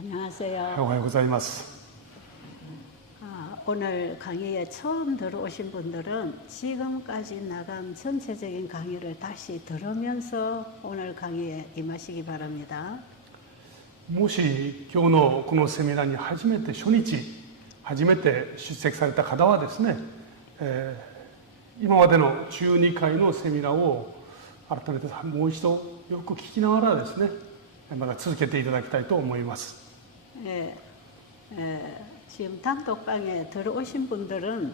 안녕하세요. おはようございます。 오늘 강의에 처음 들어오신 분들은 지금까지 나간 전체적인 강의를 다시 들으면서 오늘 강의에 임하시기 바랍니다. もし今日のこのセミナーに初めて出席された方はですね、今までの12回のセミナーを改めてもう一度よく聞きながらですね、まだ続けていただきたいと思います。 지금 단톡방에 들어오신 분들은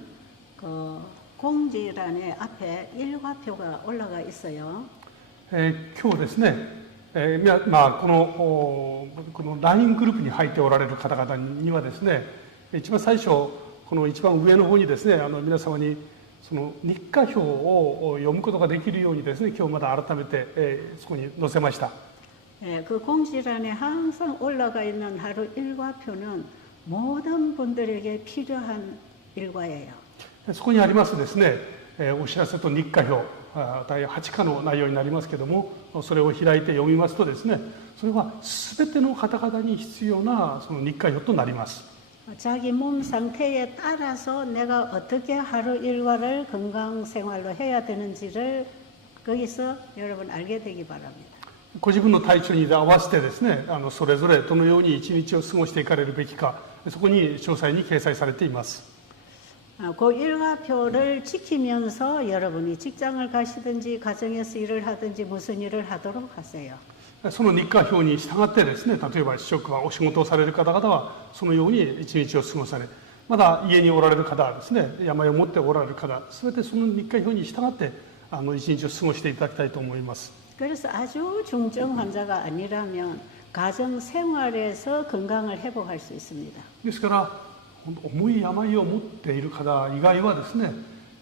그 공지란에 앞에 일과표가 올라가 있어요. 今日ですね、この LINE グループに入っておられる方々にはですね、一番最初この一番上の方にですね、皆様にその日課表を読むことができるようにですね、今日また改めて、そこに載せました。 그 공지란에 항상 올라가 있는 하루 일과표는 모든 분들에게 필요한 일과예요. そこにありますですね、お知らせと日課表、第8課の内容になりますけども、それを開いて読みますとですね、それは全ての方々に必要なその日課表となります。 자기 몸 상태에 따라서 내가 어떻게 하루 일과를 건강 생활로 해야 되는지를 거기서 여러분 알게 되기 바랍니다. ご自分の体調に合わせてですね、それぞれどのように一日を過ごしていかれるべきか、そこに詳細に掲載されています。 그 일과표를 지키면서 여러분이 직장을 가시든지 가정에서 일을 하든지 무슨 일을 하도록 하세요. その日課表に従ってですね、例えば職場お仕事をされる方々はそのように一日を過ごされ、まだ家におられる方はですね、病を持っておられる方、すべてその日課表に従って一日を過ごしていただきたいと思います。 그래서 아주 중증 환자가 아니라면 가정 생활에서 건강을 회복할 수 있습니다. ですから重い病を持っている方以外はですね、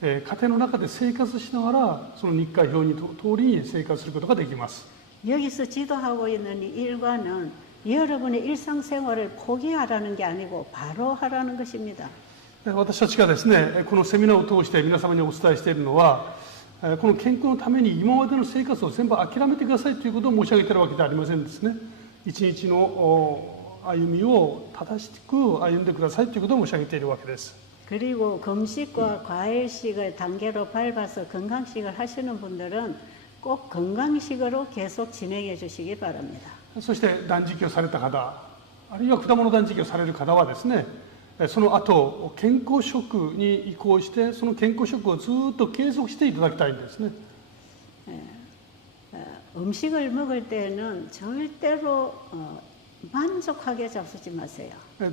家庭の中で生活しながらその日課表に通りに生活することができます。 여기서 지도하고 있는 이 일과는 여러분의 일상생활을 포기하라는 게 아니고 바로 하라는 것입니다. 私たちがですね、このセミナーを通して皆様にお伝えしているのは、この健康のために今までの生活を全部諦めてくださいということを申し上げているわけではありませんですね。一日の歩みを正しく歩んでくださいということを申し上げているわけです。 그리고 금식과 과일식을 단계로 밟아서 건강식을 하시는 분들은 꼭 건강식으로 계속 진행해 주시기 바랍니다. そして断食をされた方、あるいは果物断食をされる方はですね、その後健康食に移行してその健康食をずっと継続していただきたいんですね。 음식을 먹을 때는 절대로 만족하게 잡수지 마세요.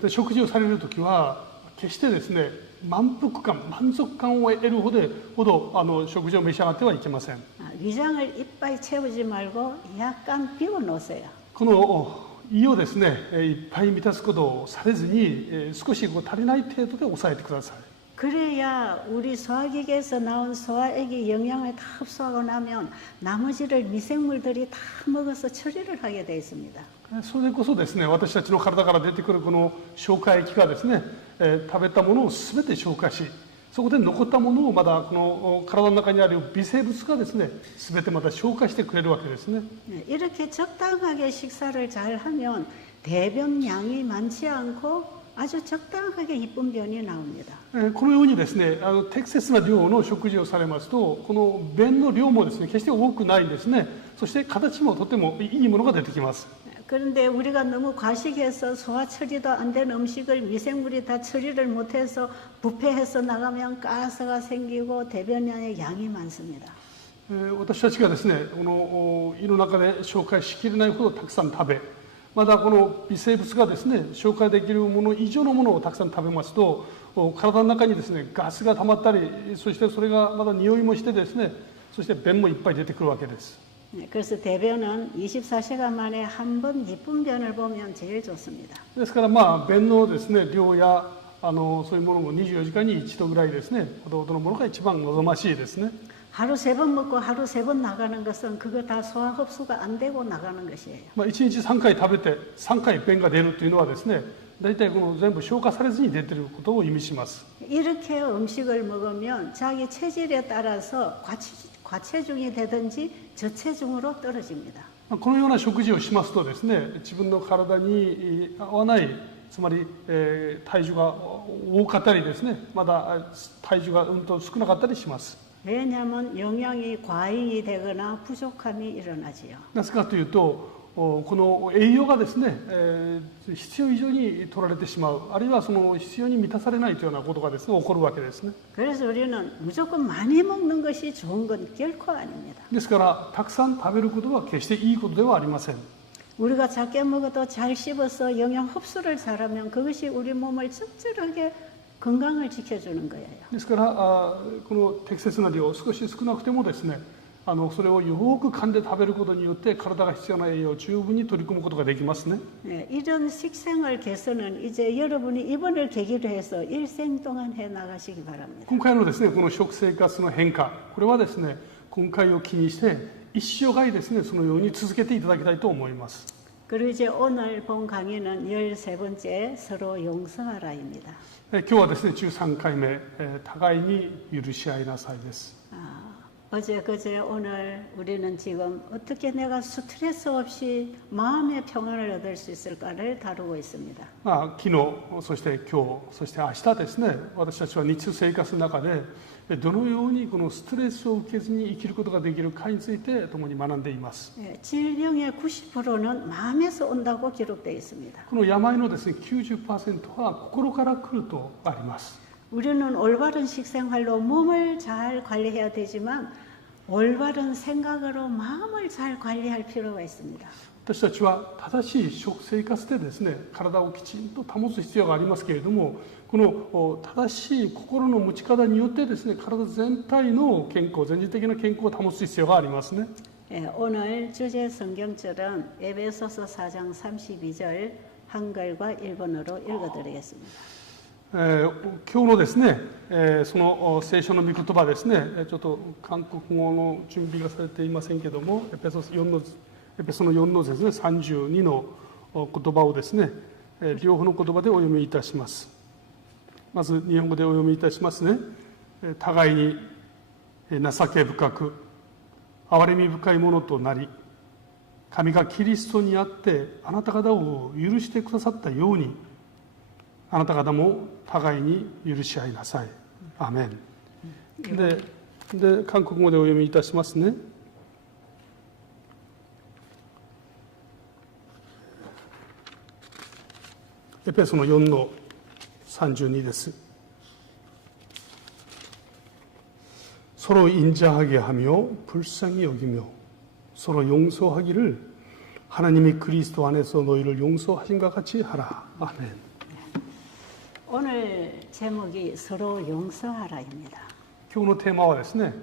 食事をされるときは決してですね、満腹感、満足感を得るほど食事を召し上がってはいけません。 위장을 이빨 채우지 말고 약간 비워 놓으세요. この胃をですね、いっぱい満たすことをされずに、少し足りない程度で抑えてください。 그래야 우리 소화기계에서 나온 소화액이 영양을 다 흡수하고 나면 나머지를 미생물들이 다 먹어서 처리를 하게 되어 있습니다. それこそですね、私たちの体から出てくるこの消化液がですね、食べたものを全て消化し、そこで残ったものをまだこの体の中にある微生物がですね、全てまた消化してくれるわけですね。 이렇게 적당하게 식사를 잘 하면 대변량이 많지 않고 아주 적당하게 이쁜 변이 나옵니다. このようにですね、適切な量の食事をされますと、この便の量もですね、決して多くないんですね。そして形もとてもいいものが出てきます。 그런데 우리가 너무 과식해서 소화 처리도 안 된 음식을 미생물이 다 처리를 못해서 부패해서 나가면 가스가 생기고 대변량의 양이 많습니다. 私たちがですね、この胃の中で消化しきれないほどたくさん食べ、またこの微生物がですね、消化できるもの以上のものをたくさん食べますと、体の中にですね、ガスが溜まったり、そしてそれがまだ匂いもしてですね、そして便もいっぱい出てくるわけです。 그래서 대변은 24시간 만에 한 번 이쁜 변을 보면 제일 좋습니다. ですから便のですね、量やそういうものも24時間に一度ぐらいですね、ほどほどのものが一番望ましいですね。 하루 3번 먹고 하루 3번 나가는 것은 그거 다 소화 흡수가 안 되고 나가는 것이에요. 1日3回食べて3回便が出るというのはですね、大体この全部消化されずに出ていることを意味します。 이렇게 음식을 먹으면 자기 체질에 따라서 과체중이 되든지 저체중으로 떨어집니다. このような食事をしますとですね、自分の体に合わない、つまり、体重が多かったりですね、まだ体重がと少なかったりします。 왜냐하면 영양이 과잉이 되거나 부족함이 일어나지요. なぜかというと、この栄養がですね、必要以上に取られてしまう、あるいはその必要に満たされないというようなことがですね、起こるわけですね。 그래서 우리는 무조건 많이 먹는 것이 좋은 건 결코 아닙니다. ですからたくさん食べることは決していいことではありません。 우리가 작게 먹어도 잘 씹어서 영양 흡수를 잘하면 그것이 우리 몸을 적절하게 건강을 지켜주는 거예요. ですからこの適切な量、少し少なくてもですね、それをよく噛んで食べることによって体が必要な栄養を十分に取り込むことができますね。 네, 이런 식생활 개선은 이제 여러분이 이번을 계기로 해서 일생 동안 해 나가시기 바랍니다. 今回のですね、この食生活の変化、これはですね、今回を機にして一生涯ですね、そのように続けていただきたいと思います。 그리고 이제 오늘 본 강의는 13번째 서로 용서하라입니다. 今日はですね、13回目、互いに許し合いなさいです。 어제 그제 오늘 우리는 지금 어떻게 내가 스트레스 없이 마음의 평안을 얻을 수 있을까를 다루고 있습니다. 昨日、そして今日、そして明日ですね、私たちは日常生活の中でどのようにこのストレスを受けずに生きることができるかについて共に学んでいます。 질병의 90%는 마음에서 온다고 기록되어 있습니다. この病のですね、90% は心から来るとあります。 우리는 올바른 식생활로 몸을 잘 관리해야 되지만 올바른 생각으로 마음을 잘 관리할 필요가 있습니다. 私たちは正しい食生活でですね、体をきちんと保つ必要がありますけれども、この正しい心の持ち方によってですね、体全体の健康、全人的な健康を保つ必要がありますね。 오늘 주제 성경절은 에베소서 4장 32절 한글과 일본어로 읽어드리겠습니다. 今日のですね、その聖書の御言葉ですね、ちょっと韓国語の準備がされていませんけれども、エペソの4のですね、32の言葉をですね、両方の言葉でお読みいたします。まず日本語でお読みいたしますね。互いに情け深く憐れみ深いものとなり、神がキリストにあってあなた方を許してくださったように、あなた方も互いに許し合いなさい。アーメン。で韓国語でお読みいたしますね。エペソの4の32です。 서로 인자하게 하며 불쌍히 여기며 서로 용서하기를 하나님이 그리스도 안에서 너희를 용서하신과 같이 하라. 아멘. 오늘 제목이 서로 용서하라입니다. 今日のテーマはですね、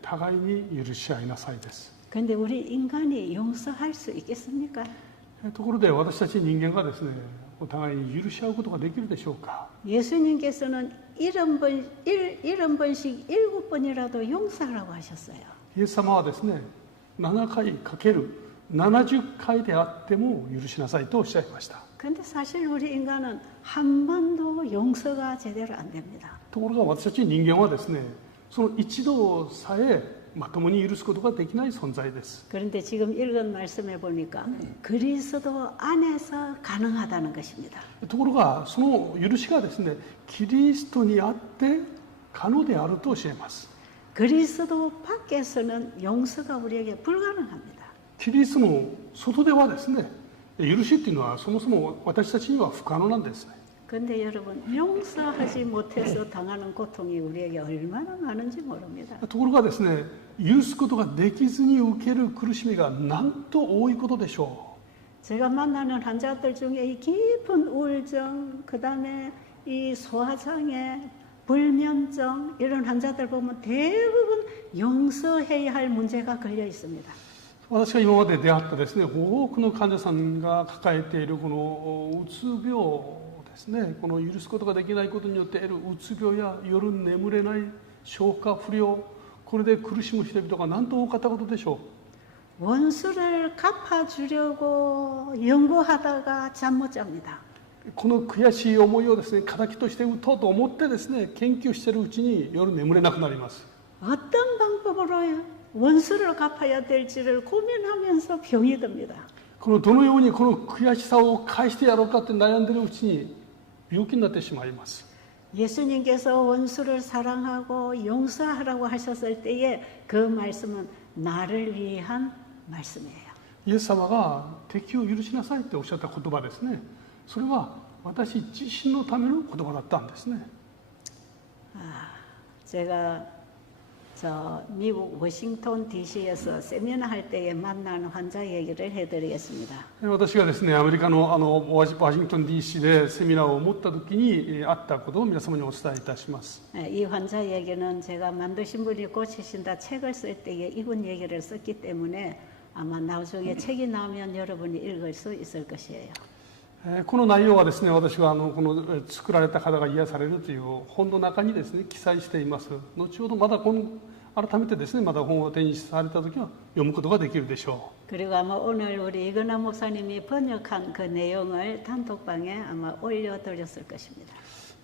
互いに許し合いなさいです。 근데 우리 인간이 용서할 수 있겠습니까? ところで私たち人間がですね、お互いに許し合うことができるでしょうか。 예수님께서는 70번씩 7번이라도 용서하라고 하셨어요. イエス様はですね、7回かける70回であっても許しなさいとおっしゃいました。 근데 사실 우리 인간은 한 번도 용서가 제대로 안 됩니다. ところが私たち人間はですね、その一度さえまともに許すことができない存在です。 그런데 지금 읽은 말씀에 보니까 그리스도 안에서 가능하다는 것입니다. ところがその許しがですね、キリストにあって可能であると教えます。 그리스도 밖에서는 용서가 우리에게 불가능합니다. キリストの外ではですね、許しっていうのはそもそも私たちには不可能なんですね。 근데 여러분 용서하지 못해서 당하는 고통이 우리에게 얼마나 많은지 모릅니다. ところがですね、許すことができずに受ける苦しみがなんと多いことでしょう。 제가 만나는 환자들 중에 이 깊은 우울증, 그다음에 이 소화장애, 불면증 이런 환자들 보면 대부분 용서해야 할 문제가 걸려 있습니다. 私が今まで出会ったですね、多くの患者さんが抱えているこのうつ病ですね、この許すことができないことによって得るうつ病や夜眠れない消化不良、これで苦しむ人々がなんと多かったことでしょう。 원수를 갚아주려고 연구하다가 잠 못 잡니다. この悔しい思いをですね、敵として打とうと思ってですね、研究しているうちに夜眠れなくなります。 어떤 방법으로 원수를 갚아야 될지를 고민하면서 병이 듭니다. このどのようにこの悔しさを返してやろうかって悩んでいるうちに病気になってしまいます。 예수님께서 원수를 사랑하고 용서하라고 하셨을 때에 그 말씀은 나를 위한 말씀이에요. イエス様が敵を許しなさいっておっしゃった言葉ですね。それは私自身のための言葉だったんですね。 제가 저 미국 워싱턴 DC에서 세미나 할 때에 만난 환자 얘기를 해드리겠습니다. 私がですね、アメリカのワシントン DC でセミナーを持った時にあったことを皆様にお伝えいたします。 이 환자 얘기는 제가 만드신 분이 고치신다 책을 쓸 때에 이분 얘기를 썼기 때문에 아마 나중에 책이 나오면 여러분이 읽을 수 있을 것이에요. この内容はですね、私はこの作られた方が癒されるという本の中にですね、記載しています。後ほどまだ改めてですね、まだ本を手にされた時は読むことができるでしょ 그리고 아마 오늘 우리 이근아 목사님이 번역한 그 내용을 단톡방에 아마 올려드렸을 것입니다.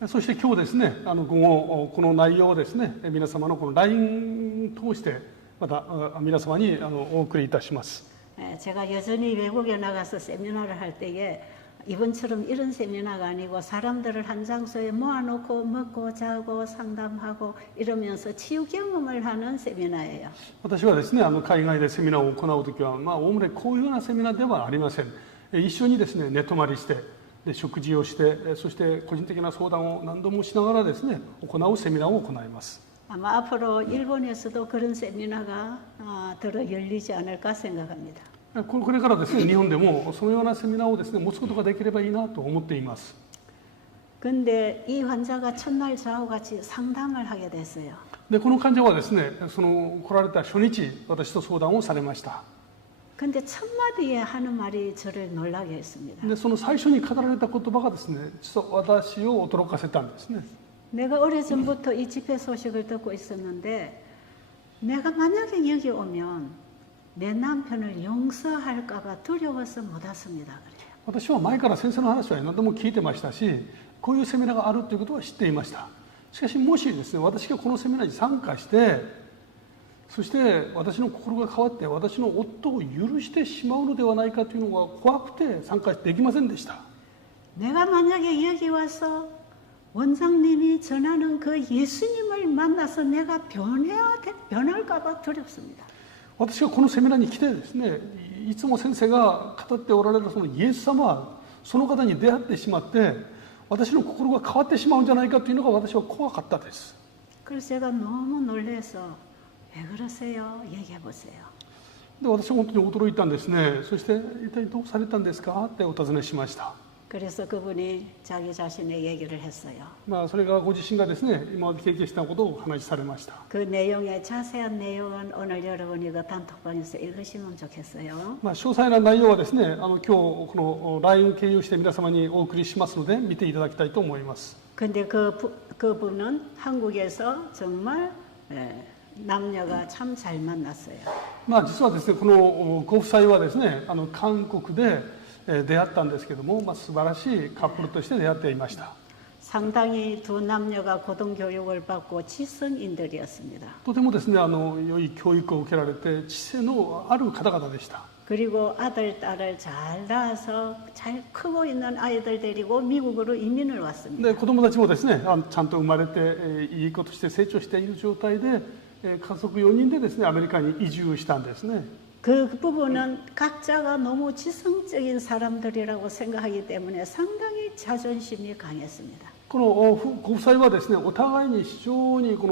う。そして今日ですね、午後この内容をですね、皆様のこの LINE 通してまた皆様にお送りいたします。 제가 여전히 외국에 나가서 세미나를 할 때에 이번처럼 이런 세미나가 아니고 사람들을 한 장소에 모아놓고 먹고 자고 상담하고 이러면서 치유 경험을 하는 세미나예요. 私はですね、海外でセミナーを行う時は、おおむねこういうようなセミナーではありません。一緒にですね、寝泊まりして、で食事をして、そして個人的な相談を何度もしながらですね、行うセミナーを行います。 아마 앞으로 일본에서도 그런 세미나가 들어 열리지 않을까 생각합니다. これからですね、日本でもそのようなセミナーをですね、持つことができればいいなと思っています。 근데 이 환자가 첫날 저하고 같이 상담을 하게 됐어요. でこの患者はですね、来られた初日、私と相談をされました。 근데 첫 마디에 하는 말이 저를 놀라게 했습니다. でその最初に語られた言葉がですね、実は私を驚かせたんですね。 내가 오래전부터 이 집회 소식을 듣고 있었는데 내가 만약에 여기 오면 내 남편을 용서할까봐 두려워서 못 왔습니다. 그래요. 私は前から先生の話は何度も聞いてましたし、こういうセミナーがあるということは知っていました。しかしもしですね、私がこのセミナーに参加して、そして私の心が変わって私の夫を許してしまうのではないかというのが怖くて参加できませんでした。 내가 만약에 여기 와서 원장님이 전하는 그 예수님을 만나서 내가 변할까봐 두렵습니다. 私がこのセミナーに来てですね、いつも先生が語っておられるそのイエス様はその方に出会ってしまって私の心が変わってしまうんじゃないかというのが私は怖かったです。 그래서 제가 너무 놀라서 왜 그러세요? 얘기해 보세요. で私は本当に驚いたんですね。そして一体どうされたんですかってお尋ねしました。 그래서 그분이 자기 자신의 얘기를 했어요. それがご自身がですね、今まで経験したことをお話しされました。 그 내용의 자세한 내용은 오늘 여러분이 그 단톡방에서 읽으시면 좋겠어요. 詳細な内容はですね、今日この LINE 経由して皆様にお送りしますので見ていただきたいと思います。 근데 그분은 한국에서 정말 남녀가 참 잘 만났어요. 実はですね、このご夫妻はですね、韓国で出会ったんですけども、素晴らしいカップルとして出会っていました。 상당히 두 남녀가 고등교육을 받고 지성인들이었습니다. とてもですね、良い教育を受けられて知性のある方々でした。 그리고 아들, 딸을 잘 낳아서 잘 크고 있는 아이들 데리고 미국으로 이민을 왔습니다. で子供たちもですね、ちゃんと生まれていい子として成長している状態で家族4人でですね、アメリカに移住したんですね。 그 부분은 각자가 너무 지성적인 사람들이라고 생각하기 때문에 상당히 자존심이 강했습니다. このご夫妻はですね、お互いに非常にこ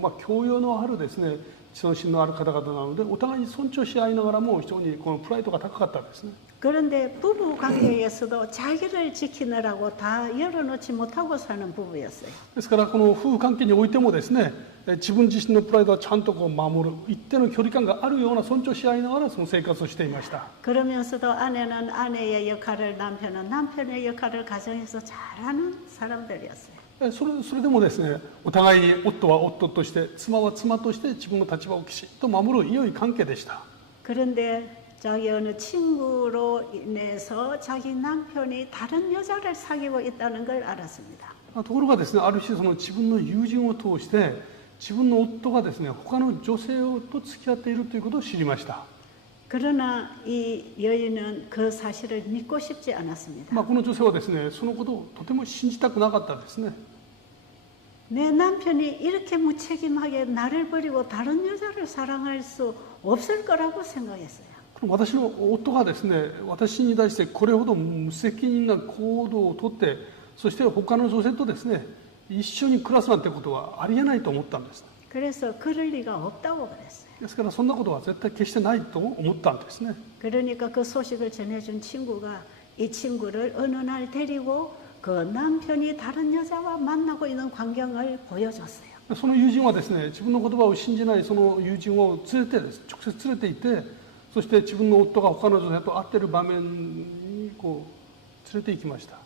の教養のあるですね、自尊心のある方々なので、お互いに尊重し合いながらも非常にこのプライドが高かったんですね。 그런데 부부 관계에서도 자기를 지키느라고 다 열어놓지 못하고 사는 부부였어요. ですからこの夫婦関係においてもですね、自分自身のプライドはちゃんと守る一定の距離感があるような尊重し合いながらその生活をしていました。 그러면서도 아내는 아내의 역할을 남편은 남편의 역할을 가정에서 잘하는 사람들이었어요. それでもですね、お互いに夫は夫として妻は妻として自分の立場をきちっと守る良い関係でした。 그런데 자기 어느 친구로 인해서 자기 남편이 다른 여자를 사귀고 있다는 걸 알았습니다. ところがですね、ある種その自分の友人を通して自分の夫がですね、他の女性と付き合っているということを知りました。 그러나 이 여인은 그 사실을 믿고 싶지 않았습니다. この女性はですね、そのことをとても信じたくなかったですね。 내 남편이 이렇게 무책임하게 나를 버리고 다른 여자를 사랑할 수 없을 거라고 생각했어요. 私の夫がですね、私に対してこれほど無責任な行動をとって、そして他の女性とですね、一緒に暮らすなんてことはありえないと思ったんです。 그래서 그럴 리가 없다고 그랬어요. ですからそんなことは絶対決してないと思ったんですね。 그러니까 그 소식을 전해준 친구가 이 친구를 어느 날 데리고 그 남편이 다른 여자와 만나고 있는 광경을 보여줬어요. その友人はですね、自分の言葉を信じないその友人を連れてです、直接連れて行って、そして自分の夫が他の女性と会っている場面にこう連れて行きました。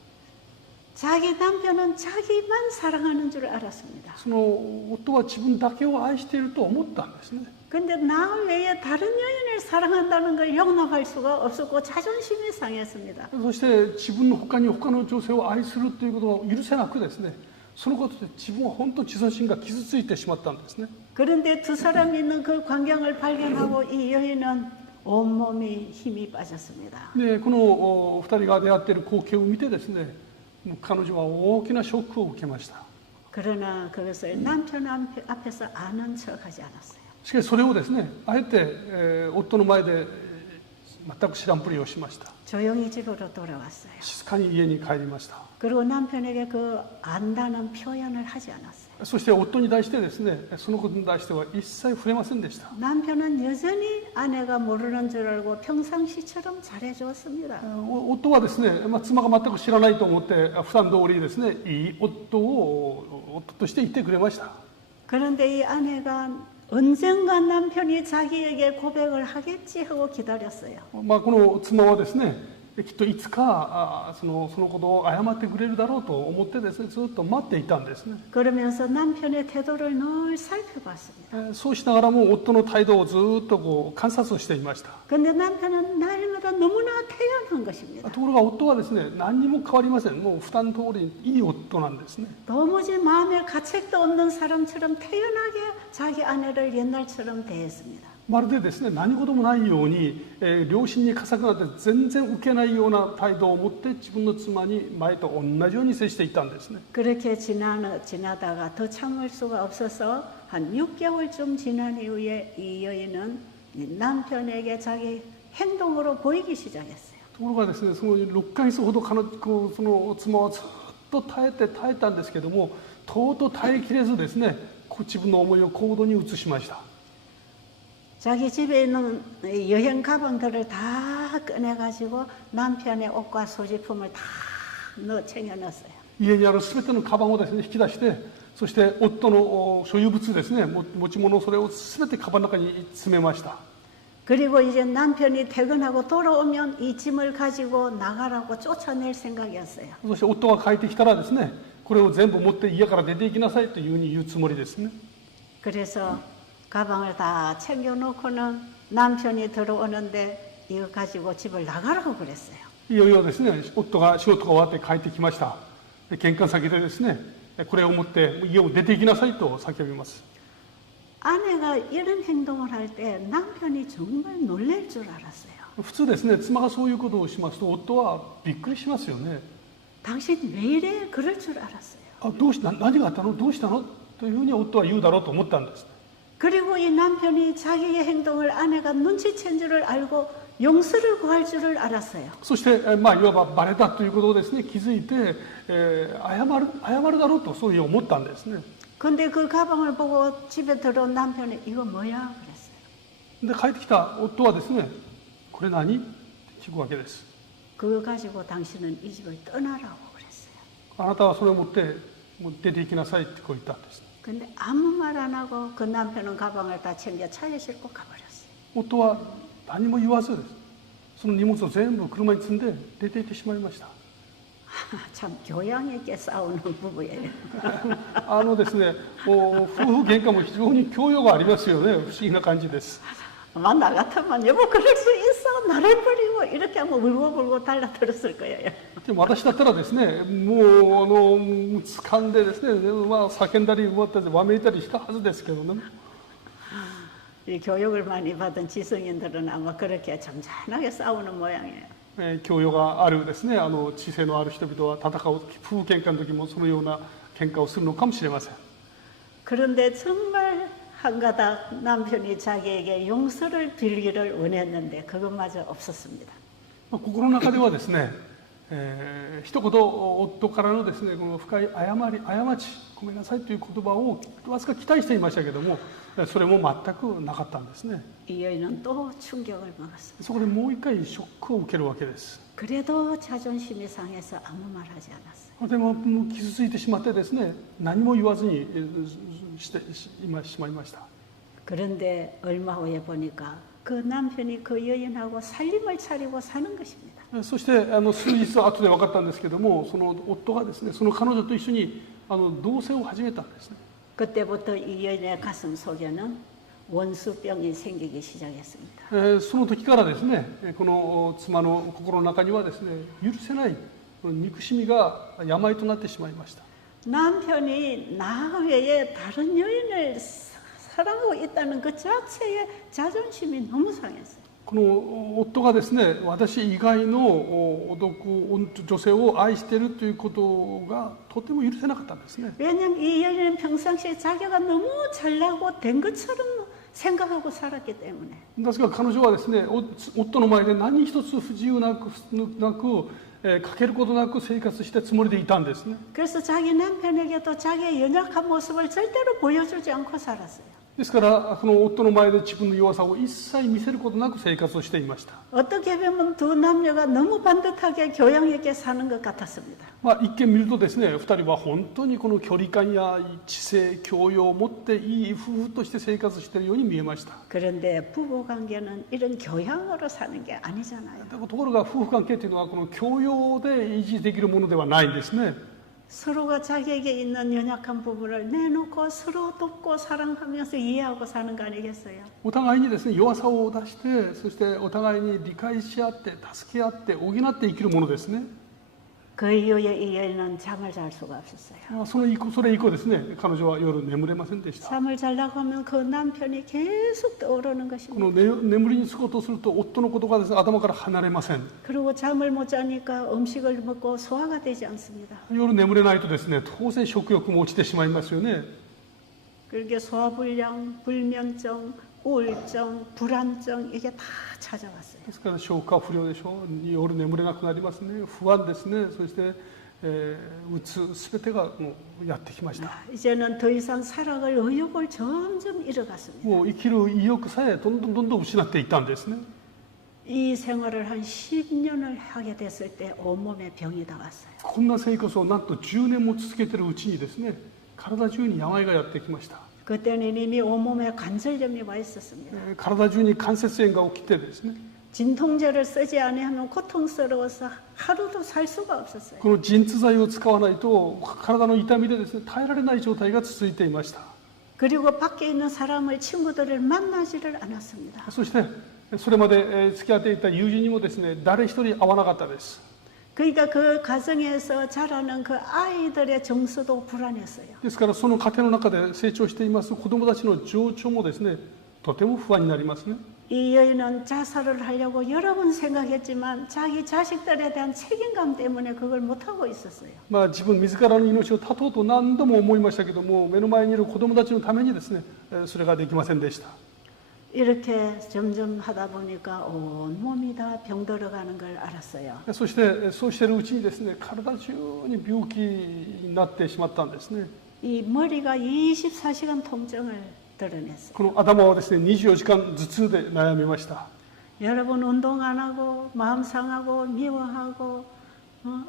자기 남편은 자기만 사랑하는 줄 알았습니다. その夫は自分だけを愛していると思ったんですね。 근데 나 외에 다른 여인을 사랑한다는 걸 용납할 수가 없었고 자존심이 상했습니다. そして自分の他に他の女性を愛するということを許せなくですね、そのことで自分は本当に自尊心が傷ついてしまったんですね。 그런데 두 사람이 있는 그 광경을 발견하고 이 여인은 온몸이 힘이 빠졌습니다. でこの2人が出会っている光景を見てですね、もう彼女は大きなショックを受けました。 그러나 그것을 남편 앞에서 아는 척하지 않았어요. しかしそれをですね、あえて、夫の前で全く知らんぷりをしました。 조용히 집으로 돌아왔어요. 静かに家に帰りました。 그리고 남편에게 그 안다는 표현을 하지 않았어요. そして夫に対してですね、そのことに対しては一切触れませんでした。 남편은 여전히 아내가 모르는 줄 알고 평상시처럼 잘해주었습니다. 夫はですね、妻が全く知らないと思って普段通りですね、いい夫として言ってくれました。 그런데 이 아내가 언젠가 남편이 자기에게 고백을 하겠지 하고 기다렸어요. この妻はですね、きっといつかそのことを謝ってくれるだろうと思ってですね、ずっと待っていたんですね。 그러면서 남편의 태도를 늘 살펴봤습니다. そうしながらも夫の態度をずっとこう観察をしていました。 근데 남편은 날마다 너무나 태연한 것입니다. ところが夫はですね、何にも変わりません。もう普段通りいい夫なんですね。 도무지 마음에 가책도 없는 사람처럼 태연하게 자기 아내를 옛날처럼 대했습니다. まるでですね、何事もないように、両親に가삭なって全然受けないような態度を持って自分の妻に前と同じように接していたんですね。 그렇게 지나다가 더 참을 수가 없어서 한 6개월쯤 지난 이후에 이 여인은 남편에게 자기 행동으로 보이기 시작했어요. ところがですね、その6ヶ月ほどその妻はずっと耐えたんですけども、とうとう耐えきれずですね、自分の思いを行動に移しました。 자기 집에 있는 여행 가방들을 다 꺼내가지고 남편의 옷과 소지품을 다 챙겨 넣었어요. 家にある全てのカバンをですね、引き出して、そして夫の所有物ですね、持ち物、それを全てカバンの中に詰めました。 그리고 이제 남편이 퇴근하고 돌아오면 이 짐을 가지고 나가라고 쫓아낼 생각이었어요. そして夫が帰ってきたらですね、これを全部持って家から出て行きなさいというふうに言うつもりですね。 그래서 가방을 다 챙겨놓고는 남편이 들어오는데 이거 가지고 집을 나가라고 그랬어요. いよいよですね、夫が仕事が終わって帰ってきました。で玄関先でですね、これを持って家を出て行きなさいと叫びます。 아내가 이런 행동을 할 때 남편이 정말 놀랄 줄 알았어요. 普通ですね、妻がそういうことをしますと夫はびっくりしますよね。 당신 왜 이래? 그럴 줄 알았어요. 何があったの、どうしたのというふうに夫は言うだろうと思ったんです。 그리고 이 남편이 자기의 행동을 아내가 눈치챈 줄을 알고 용서를 구할 줄을 알았어요. そして、いわばバレたということをですね、気づいて、謝るだろうとそういう思ったんですね。 근데 그 가방을 보고 집에 들어온 남편이 이거 뭐야? 그랬어요. で帰ってきた夫はですね、これ何って聞くわけです。 그거 가지고 당신은 이 집을 떠나라고 그랬어요. あなたはそれを持ってもう出て行きなさいってこう言ったんです。 근데 아무 말 안 하고 그 남편은 가방을 다 챙겨 차에 싣고 가버렸어요. 夫は何も言わずです。その荷物を全部車に積んで出て行ってしまいました。 참 교양 있게 싸우는 부부예요. ですね、夫婦喧嘩も非常に教養がありますよね。不思議な感じです。 아마 나 같으면 여보 그럴 수 있어 나를 버리고 이렇게 하면 울고불고 달라들었을 거예요. でも私だったらですね、もう掴んでですね、まあ、叫んだり、わめいたりしたはずですけどね。 이 교육을 많이 받은 지성인들은 아마 그렇게 점잖하게 싸우는 모양이에요. 教養があるですね、知性のある人々は戦う、夫婦喧嘩の時もそのような喧嘩をするのかもしれません。 그런데 정말 한 가닥 남편이 자기에게 용서를 빌기를 원했는데 그것마저 없었습니다. 心の中ではですね、一言夫からのですね、この深い過ち、ごめんなさいという言葉をわずか期待していましたけども、それも全くなかったんですね。 이 여인은 또 충격을 먹었습니다. そこでもう一回ショックを受けるわけです。 그래도 자존심이 상해서 아무 말 하지 않았어요. でも傷ついてしまってですね、何も言わずにしてしまいました。 그런데 얼마 후에 보니까 그 남편이 그 여인하고 살림을 차리고 사는 것입니다. そして数日後で分かったんですけども、その夫がですね、その彼女と一緒に同棲を始めたんですね。 그때부터 이 여인의 가슴 속에는 원수병이 생기기 시작했습니다. その時からですね、この妻の心の中にはですね、許せない憎しみが病となってしまいました。 남편이 나 외에 다른 여인을 사랑하고 있다는 그 자체의 자존심이 너무 상했어요. この夫がですね、私以外の女性を愛しているということがとても許せなかったんですね。 왜냐하면 이 여인은 평상시에 자기가 너무 잘나고 된 것처럼 생각하고 살았기 때문에. ですが彼女はですね、夫の前で何一つ不自由なく欠けることなく生活したつもりでいたんですね。 그래서 자기 남편에게도 자기의 연약한 모습을 절대로 보여주지 않고 살았어요. ですからこの夫の前で自分の弱さを一切見せることなく生活をしていました。 어떻게 보면 두 남녀가 너무 반듯하게 교양 있게 사는 것 같았습니다. 一見見るとですね、二人は本当にこの距離感や知性、教養を持っていい夫婦として生活しているように見えました。 그런데 부부 관계는 이런 교양으로 사는 게 아니잖아요. ところが夫婦関係というのはこの教養で維持できるものではないんですね。 서로가 자기에게 있는 연약한 부분을 내놓고 서로 돕고 사랑하면서 이해하고 사는 거 아니겠어요? お互いにですね、弱さを出して、そしてお互いに理解し合って、助け合って、補って生きるものですね。 그 이후에 이 여인은 잠을 잘 수가 없었어요. それ以降ですね、彼女は夜眠れませんでした。 잠을 자려고 하면 그 남편이 계속 떠오르는 こ 것입니다. の眠りにつこうとすると夫のことがですね、頭から離れません。 그리고 잠을 못 자니까 음식을 먹고 소화가 되지 않습니다. 夜眠れないとですね、当然食欲も落ちてしまいますよね。 그렇게 소화불량, 불면증, 우울증, 불안증 이게 다 찾아왔어요. ですから消化不良でしょう、夜眠れなくなりますね、不安ですね、そして、うつ、すべてがもうやってきました。 이제는 더 이상 살아갈 의욕을 점점 잃어갔습니다. もう生きる意欲さえどんどん失っていったんですね。 이 생활을 한 10년을 하게 됐을 때 온몸에 병이 다 왔어요. こんな生活をなんと10年も続けているうちにですね、体中に病がやってきました。 그때는 이미 온몸에 관절염이 와 있었습니다. 体中に関節炎が起きてですね、 진통제를 쓰지 않으면 고통스러워서 하루도 살 수가 없었어요. この鎮痛剤を使わないと体の痛みでですね、耐えられない状態が続いていました。 그리고 밖에 있는 사람을 친구들을 만나지를 않았습니다. そしてそれまで付き合っていた友人にもですね、誰一人会わなかったです。 그러니까 그 가정에서 자라는 그 아이들의 정서도 불안했어요. ですからその家庭の中で成長しています子どもたちの情緒もですね、とても不安になりますね。 이 여인은 자살을 하려고 여러 번 생각했지만 자기 자식들에 대한 책임감 때문에 그걸 못하고 있었어요. 自分自らの命を絶とうと何度も思いましたけども、目の前にいる子どもたちのためにですね、それができませんでした。 이렇게 점점 하다 보니까 온몸이 다 병들어가는 걸 알았어요. そしてそうしているうちにですね、体中に病気になってしまったんですね。 이 머리가 24시간 통증을 드러냈어요. この頭はですね、24時間頭痛で悩みました。 여러분 운동 안 하고 마음 상하고 미워하고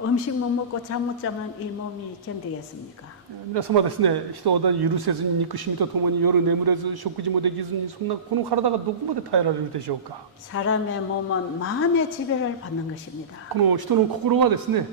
음식 못 먹고 잠 못 자면 이 몸이 견디겠습니까? 皆様ですね、人を許せずに憎しみとともに夜眠れず食事もできずに、そんなこの体がどこまで耐えられるでしょうか。 사람의 몸은 마음의 지배를 받는 것입니다. この人の心はですね、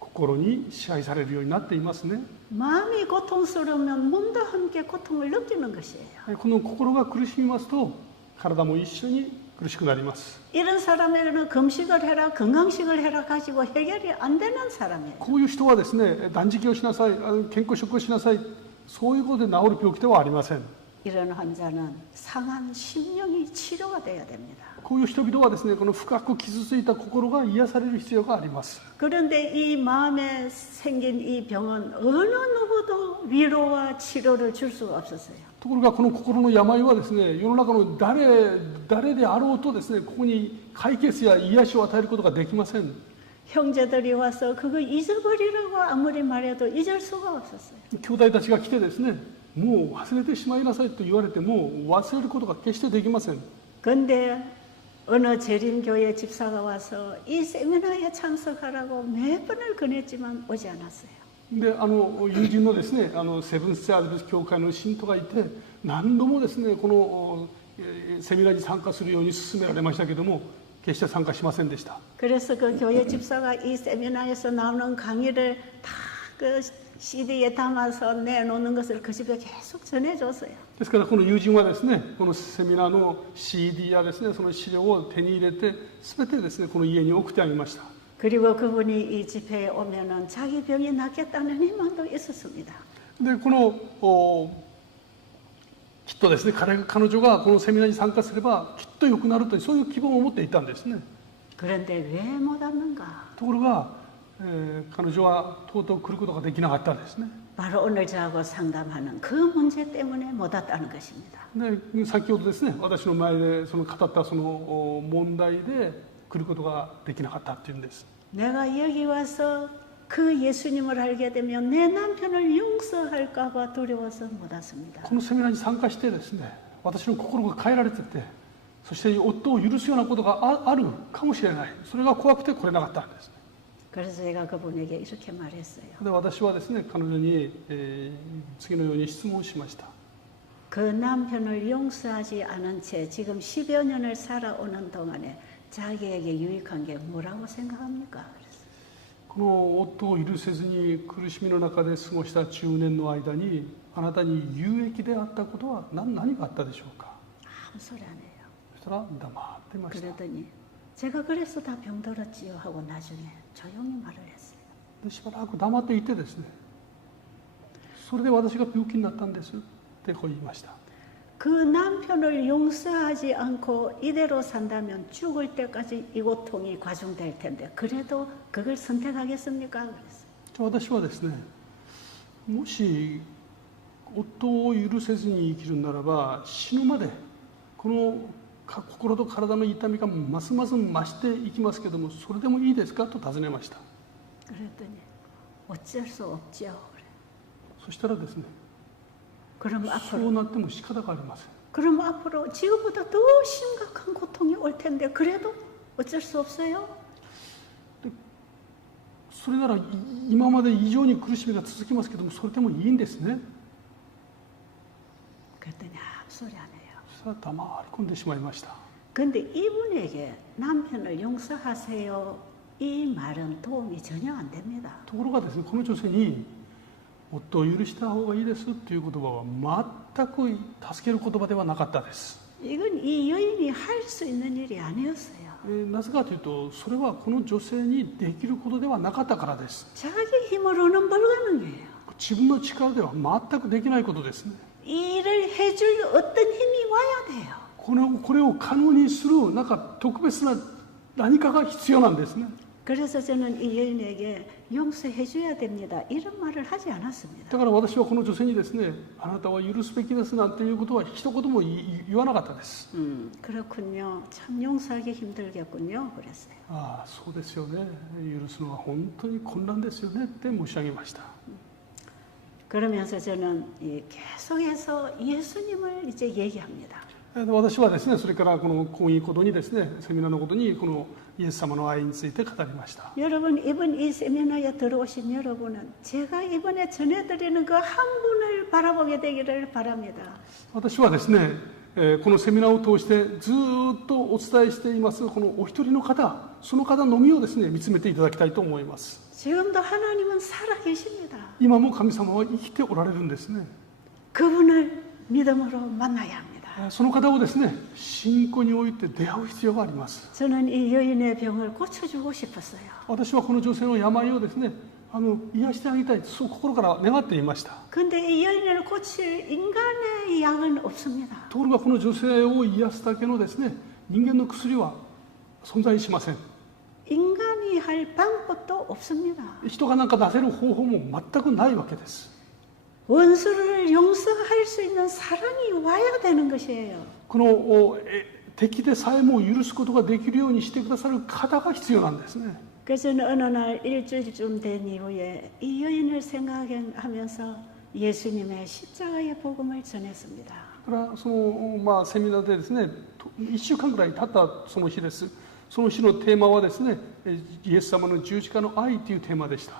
心に支配されるようになっていますね。 마음이 고통스러우면 몸도 함께 고통을 느끼는 것이에요. この心が苦しみますと、体も一緒に苦しくなります。 이런 사람에게는 금식을 해라, 건강식을 해라 가지고 해결이 안 되는 사람이에요. こういう人はですね、断食をしなさい、健康食をしなさい、そういうことで治る病気ではありません。 이런 환자는 상한 심령이 치료가 돼야 됩니다. こういう人々はですね、この深く傷ついた心が癒される必要があります。 그런데 이 마음에 생긴 이 병은 어느 누구도 위로와 치료를 줄 수가 없었어요. ところがこの心の病はですね、世の中の誰であろうとですね、ここに解決や癒しを与えることができません。 형제들이 와서 그거 잊어버리라고 아무리 말해도 잊을 수가 없었어요. 兄弟たちが来てですね、もう忘れてしまいなさいと言われても忘れることが決してできません。 근데 어느 재림교회 집사가 와서 이 세미나에 참석하라고 몇 번을 권했지만 오지 않았어요. で友人のですねセブンス・チャールズ教会の信徒がいて、何度もですねこのセミナーに参加するように勧められましたけども、決して参加しませんでした。 그래서 그 교회 집사가 이 세미나에서 나오는 강의를 다 그 CD에 담아서 내놓는 것을 그 집에 계속 전해줬어요. ですからこの友人はですね、このセミナーの CD やですねその資料を手に入れて、全てですねこの家に送ってあげました。 그리고 그분이 이 집회에 오면은 자기 병이 낫겠다는 희망도 있었습니다. でこのきっとですね彼女がこのセミナーに参加すればきっと良くなるという、そういう希望を持っていたんですね。 그런데 왜 못 왔는가? ところが、彼女はとうとう来ることができなかったんですね。 바로 오늘 저하고 상담하는 그 문제 때문에 못 왔다는 것입니다. で先ほどですね私の前でその語ったその問題で来ることができなかったっていうんです。 내가 여기 와서 그 예수님을 알게 되면 내 남편을 용서할까 봐 두려워서 못 왔습니다. このセミナーに参加してですね、私の心が変えられてて、そして夫を許すようなことがあるかもしれない、それが怖くて来れなかったんです。 그래서 제가 그분에게 이렇게 말했어요. で私はですね彼女に、次のように質問しました。 그 남편을 용서하지 않은 채 지금 10여 년을 살아오는 동안에 자기에게 유익한 게 뭐라고 생각합니까? 그랬어요. この夫を許せずに苦しみの中で過ごした10年の間に、あなたに有益であったことは何があったでしょうか。 아무 소리 안 해요. そしたら黙ってました。 그러더니 제가 그래서 다 병들었지요 하고 나중에 조용히 말을 했어요. でしばらく黙っていてですね、それで私が病気になったんですってこう言いました。 그 남편을 용서하지 않고 이대로 산다면 죽을 때까지 이 고통이 과중될 텐데 그래도 그걸 선택하겠습니까? 그랬어요. 私はですね、もし夫を許せずに生きるならば死ぬまでこの心と体の痛みがますます増していきますけども、それでもいいですかと尋ねました。 그랬더니 어쩔 수 없죠. 그래. そしたらですね、 그럼 そう 앞으로 なっても仕方がありません。 그럼 앞으로 지금보다 더 심각한 고통이 올 텐데 그래도 어쩔 수 없어요. それなら今まで以上に苦しみが続きますけども、それでもいいんですね。 그랬더니 아무 소리 안 해요. そしたら黙り込んでしまいました。 근데 이분에게 남편을 용서하세요 이 말은 도움이 전혀 안 됩니다. ところがですね、この女性に夫を許した方がいいですという言葉は全く助ける言葉ではなかったです。 이건 이 여인이 할 수 있는 일이 아니었어요. なぜかというと、それはこの女性にできることではなかったからです。 자기 힘으로는 불가능해요. 自分の力では全くできないことですね。 이 일을 해줄 어떤 힘이 와야 돼요. これを可能にする特別な何かが必要なんですね。 그래서 저는 이 여인에게 용서해 줘야 됩니다. 이런 말을 하지 않았습니다. だから私はこの女性にですね、あなたは許すべきですなんていうことは一言も言わなかったです。 그렇군요. 참 용서하기 힘들겠군요. 그랬어요. ああ、そうですよね。許すのは本当に困難ですよねって申し上げました。 그러면서 저는 계속해서 예수님을 이제 얘기합니다. 私はですね、それからこの講義ことにですね、セミナーのことにこのイエス様の愛について語りました。 여러분 이번 이 세미나에 들어오신 여러분은 제가 이번에 전해드리는 그 한 분을 바라보게 되기를 바랍니다. 私はですね、このセミナーを通してずっとお伝えしていますこのお一人の方、その方のみをですね見つめていただきたいと思います。 지금도 하나님은 살아 계십니다. 今も神様は生きておられるんですね。 그분을 믿음으로 만나야 합니다. その方をですね、信仰において出会う必要があります。 저는 이 여인의 병을 고쳐주고 싶었어요. 私はこの女性の病をですね、癒してあげたい、そう心から願っていました。 근데 이 여인을 고칠 인간의 약은 없습니다. ところがこの女性を癒すだけのですね、人間の薬は存在しません。 인간이 할 방법도 없습니다. 人がなんか出せる方法も全くないわけです。 원수를 용서할 수 있는 사람이 와야 되는 것이에요. この敵でさえも許すことができるようにしてくださる方が必要なんですね。 그래서 어느 날 일주일쯤 된 이후에 이 여인을 생각하면서 예수님의 십자가의 복음을 전했습니다. だからその、セミナーでですね、1週間ぐらい経ったその日です。その日のテーマはですね、イエス様の十字架の愛というテーマでした。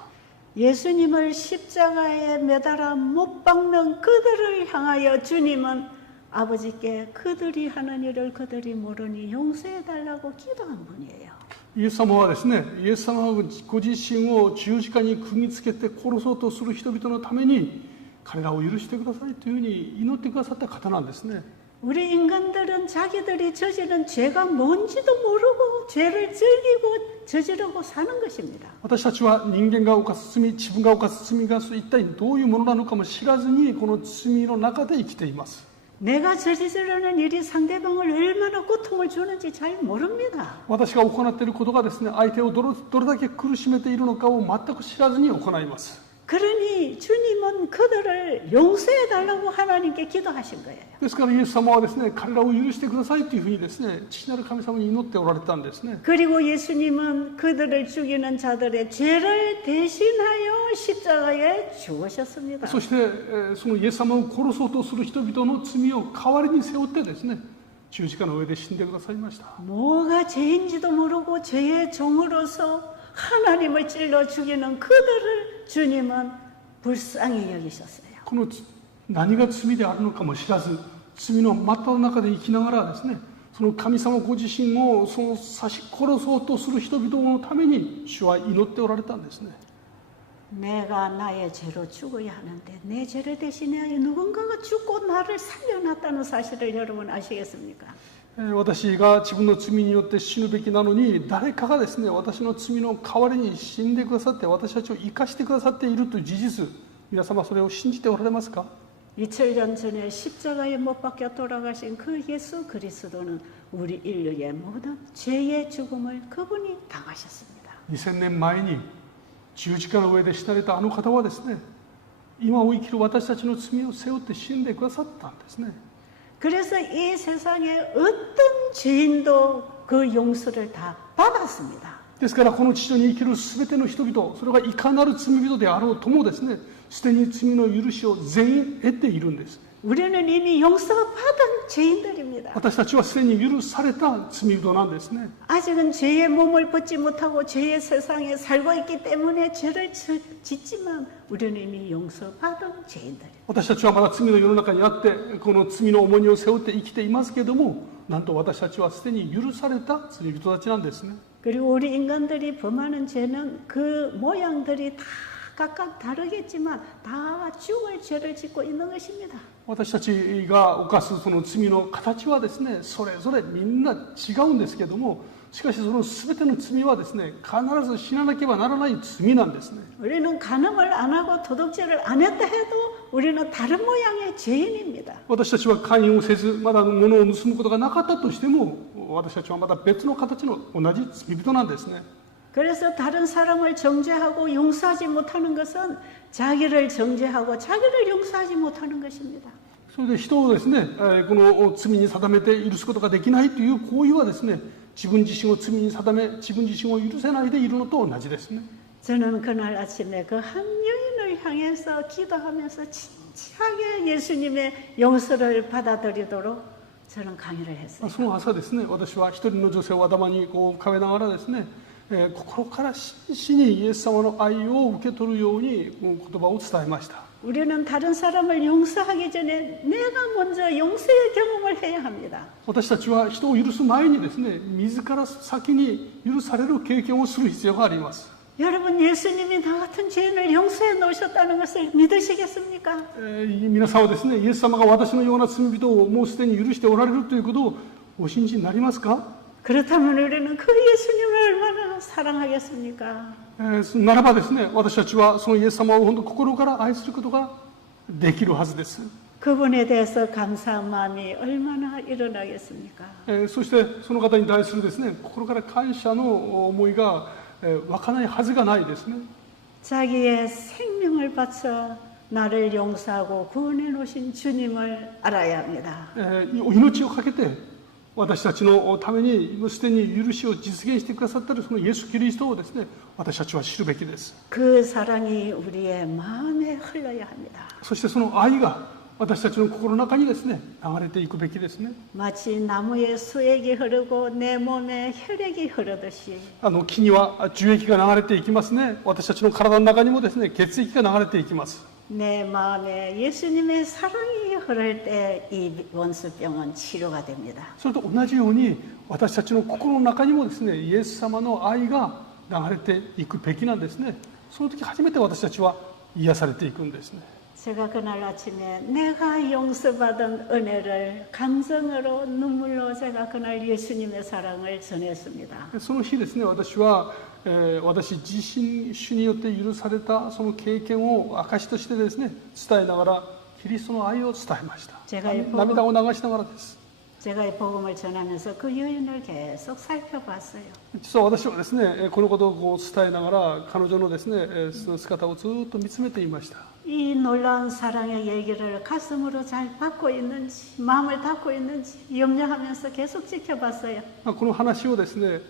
예수님을 십자가에 매달아 못 박는 그들을 향하여 주님은 아버지께 그들이 하는 일을 그들이 모르니 용서해 달라고 기도한 분이에요. イエス様はですね、イエス様はご自身を十字架に釘付けて殺そうとする人々のために彼らを許してくださいというふうに祈ってくださった方なんですね。 우리 인간들은 자기들이 저지른 죄가 뭔지도 모르고 죄를 즐기고 저지르고 사는 것입니다. 私たちは人間が犯す罪、自分が犯す罪が一体どういうものなのかも知らずにこの罪の中で生きています。 내가 저지르는 일이 상대방을 얼마나 고통을 주는지 잘 모릅니다. 私が行っていることがですね、相手をどれだけ苦しめているのかを全く知らずに行います。 그러니 주님은 그들을 용서해 달라고 하나님께 기도하신 거예요. ですからイエス様はですね、彼らを許してくださいというふうにですね、父なる神様に祈っておられたんですね。 그리고 예수님은 그들을 죽이는 자들의 죄를 대신하여 십자가에 죽으셨습니다. そしてそのイエス様を殺そうとする人々の罪を代わりに背負ってですね、十字架の上で死んでくださいました。 뭐가 죄인지도 모르고 죄의 종으로서 하나님을 찔러 죽이는 그들을 주님은 불쌍히 여기셨어요. この何が罪であるのかも知らず、罪の真っ只中で生きながらですね、その神様ご自身をその刺し殺そうとする人々のために主は祈っておられたんですね。 내가 나의 죄로 죽어야 하는데 내 죄를 대신하여 누군가가 죽고 나를 살려놨다는 사실을 여러분 아시겠습니까? 私が自分の罪によって死ぬべきなのに、誰かがですね、私の罪の代わりに死んでくださって、私たちを生かしてくださっているという事実、皆様それを信じておられますか？ 2000년 전에 십자가에 못 박혀 돌아가신 그 예수 그리스도는 우리 인류의 모든 죄의 죽음을 그분이 당하셨습니다. 2000年前に十字架の上で死なれたあの方はですね、今を生きる私たちの罪を背負って死んでくださったんですね。 그래서 이 세상에 어떤 죄인도 그 용서를 다 받았습니다. ですからこの地上に生きるすべての人々、それがいかなる罪人であろうともですね、すでに罪の許しを全員得ているんです。 우리는 이미 용서받은 죄인들입니다. 私たちはすでに許された罪人なんですね。 아직은 죄의 몸을 벗지 못하고 죄의 세상에 살고 있기 때문에 죄를 짓지만 우리는 이미 용서받은 죄인들입니다. 私たちはまだ罪の世の中にあって、この罪の重荷を背負って生きていますけれども、なんと私たちはすでに許された罪人たちなんですね。 그리고 우리 인간들이 범하는 죄는 그 모양들이 다 각각 다르겠지만 다 죽을 죄를 짓고 있는 것입니다. 私たちが犯すその罪の形はですね、それぞれみんな違うんですけれども、しかしその全ての罪はですね、必ず死ななければならない罪なんですね。 우리는 간음을 안 하고 도둑질을 안 했다 해도 우리는 다른 모양의 죄인입니다. 私たちは関与をせず、まだ物を盗むことがなかったとしても、私たちはまた別の形の同じ罪人なんですね。 그래서 다른 사람을 정죄하고 용서하지 못하는 것은 자기를 정죄하고 자기를 용서하지 못하는 것입니다. それで人をですね、この罪に定めて許すことができないという行為はですね、自分自身を罪に定め、自分自身を許せないでいるのと同じですね。 저는 그날 아침에 그 한 여인을 향해서 기도하면서 진지하게 예수님의 용서를 받아들이도록 저는 강의를 했어요. その朝ですね、私は一人の女性を頭にこう浮かべながらですね、心から真摯にイエス様の愛を受け取るように言葉を伝えました。 우리는 다른 사람을 용서하기 전에 내가 먼저 용서의 경험을 해야 합니다. 私たちは人を許す前にですね、自ら先に許される経験をする必要があります。 여러분 예수님이 나 같은 죄인을 용서해 놓으셨다는 것을 믿으시겠습니까? 皆さんはですね、イエス様が私のような罪人をもうすでに許しておられるということをお信じになりますか？ 그렇다면 우리는 그 예수님을 얼마나 사랑하겠습니까? ならばですね、私たちはそのイエス様を本当心から愛することができるはずです。 그분에 대해서 감사한 마음이 얼마나 일어나겠습니까? そしてその方に対するですね、心から感謝の思いが湧かないはずがないですね。 자기의 생명을 바쳐 나를 용서하고 구원해 놓으신 주님을 알아야 합니다. 命をかけて私たちのためにもうすでに許しを実現してくださっているそのイエス・キリストをですね、私たちは知るべきです。 그 사랑이 우리의 마음에 흘러야 합니다. そしてその愛が私たちの心の中にですね、流れていくべきですね。 마치 나무에 수액이 흐르고 내 몸에 혈액이 흐르듯이 木には樹液が流れていきますね。私たちの体の中にもですね、血液が流れていきます。 내 마음에 예수님의 사랑이 흐를 때 이 원수병은 치료가 됩니다. それと同じように私たちの心の中にもですね、イエス様の愛が流れていくべきなんですね。その時初めて私たちは癒されていくんですね。 제가 그날 아침에 내가 용서받은 은혜를 감정으로 눈물로 제가 그날 예수님의 사랑을 전했습니다. その日ですね、私は、私自身主によって許されたその経験を証としてですね、伝えながらキリストの愛を伝えました。涙を流しながらです。 제가 이 복음을 전하면서 그 여인을 계속 살펴봤어요. 実は私はですね、このことをこう伝えながら彼女のですね、その姿をずっと見つめていました。 이 놀라운 사랑의 얘기를 가슴으로 잘 받고 있는지 마음을 닫고 있는지 염려하면서 계속 지켜봤어요. この話をですね、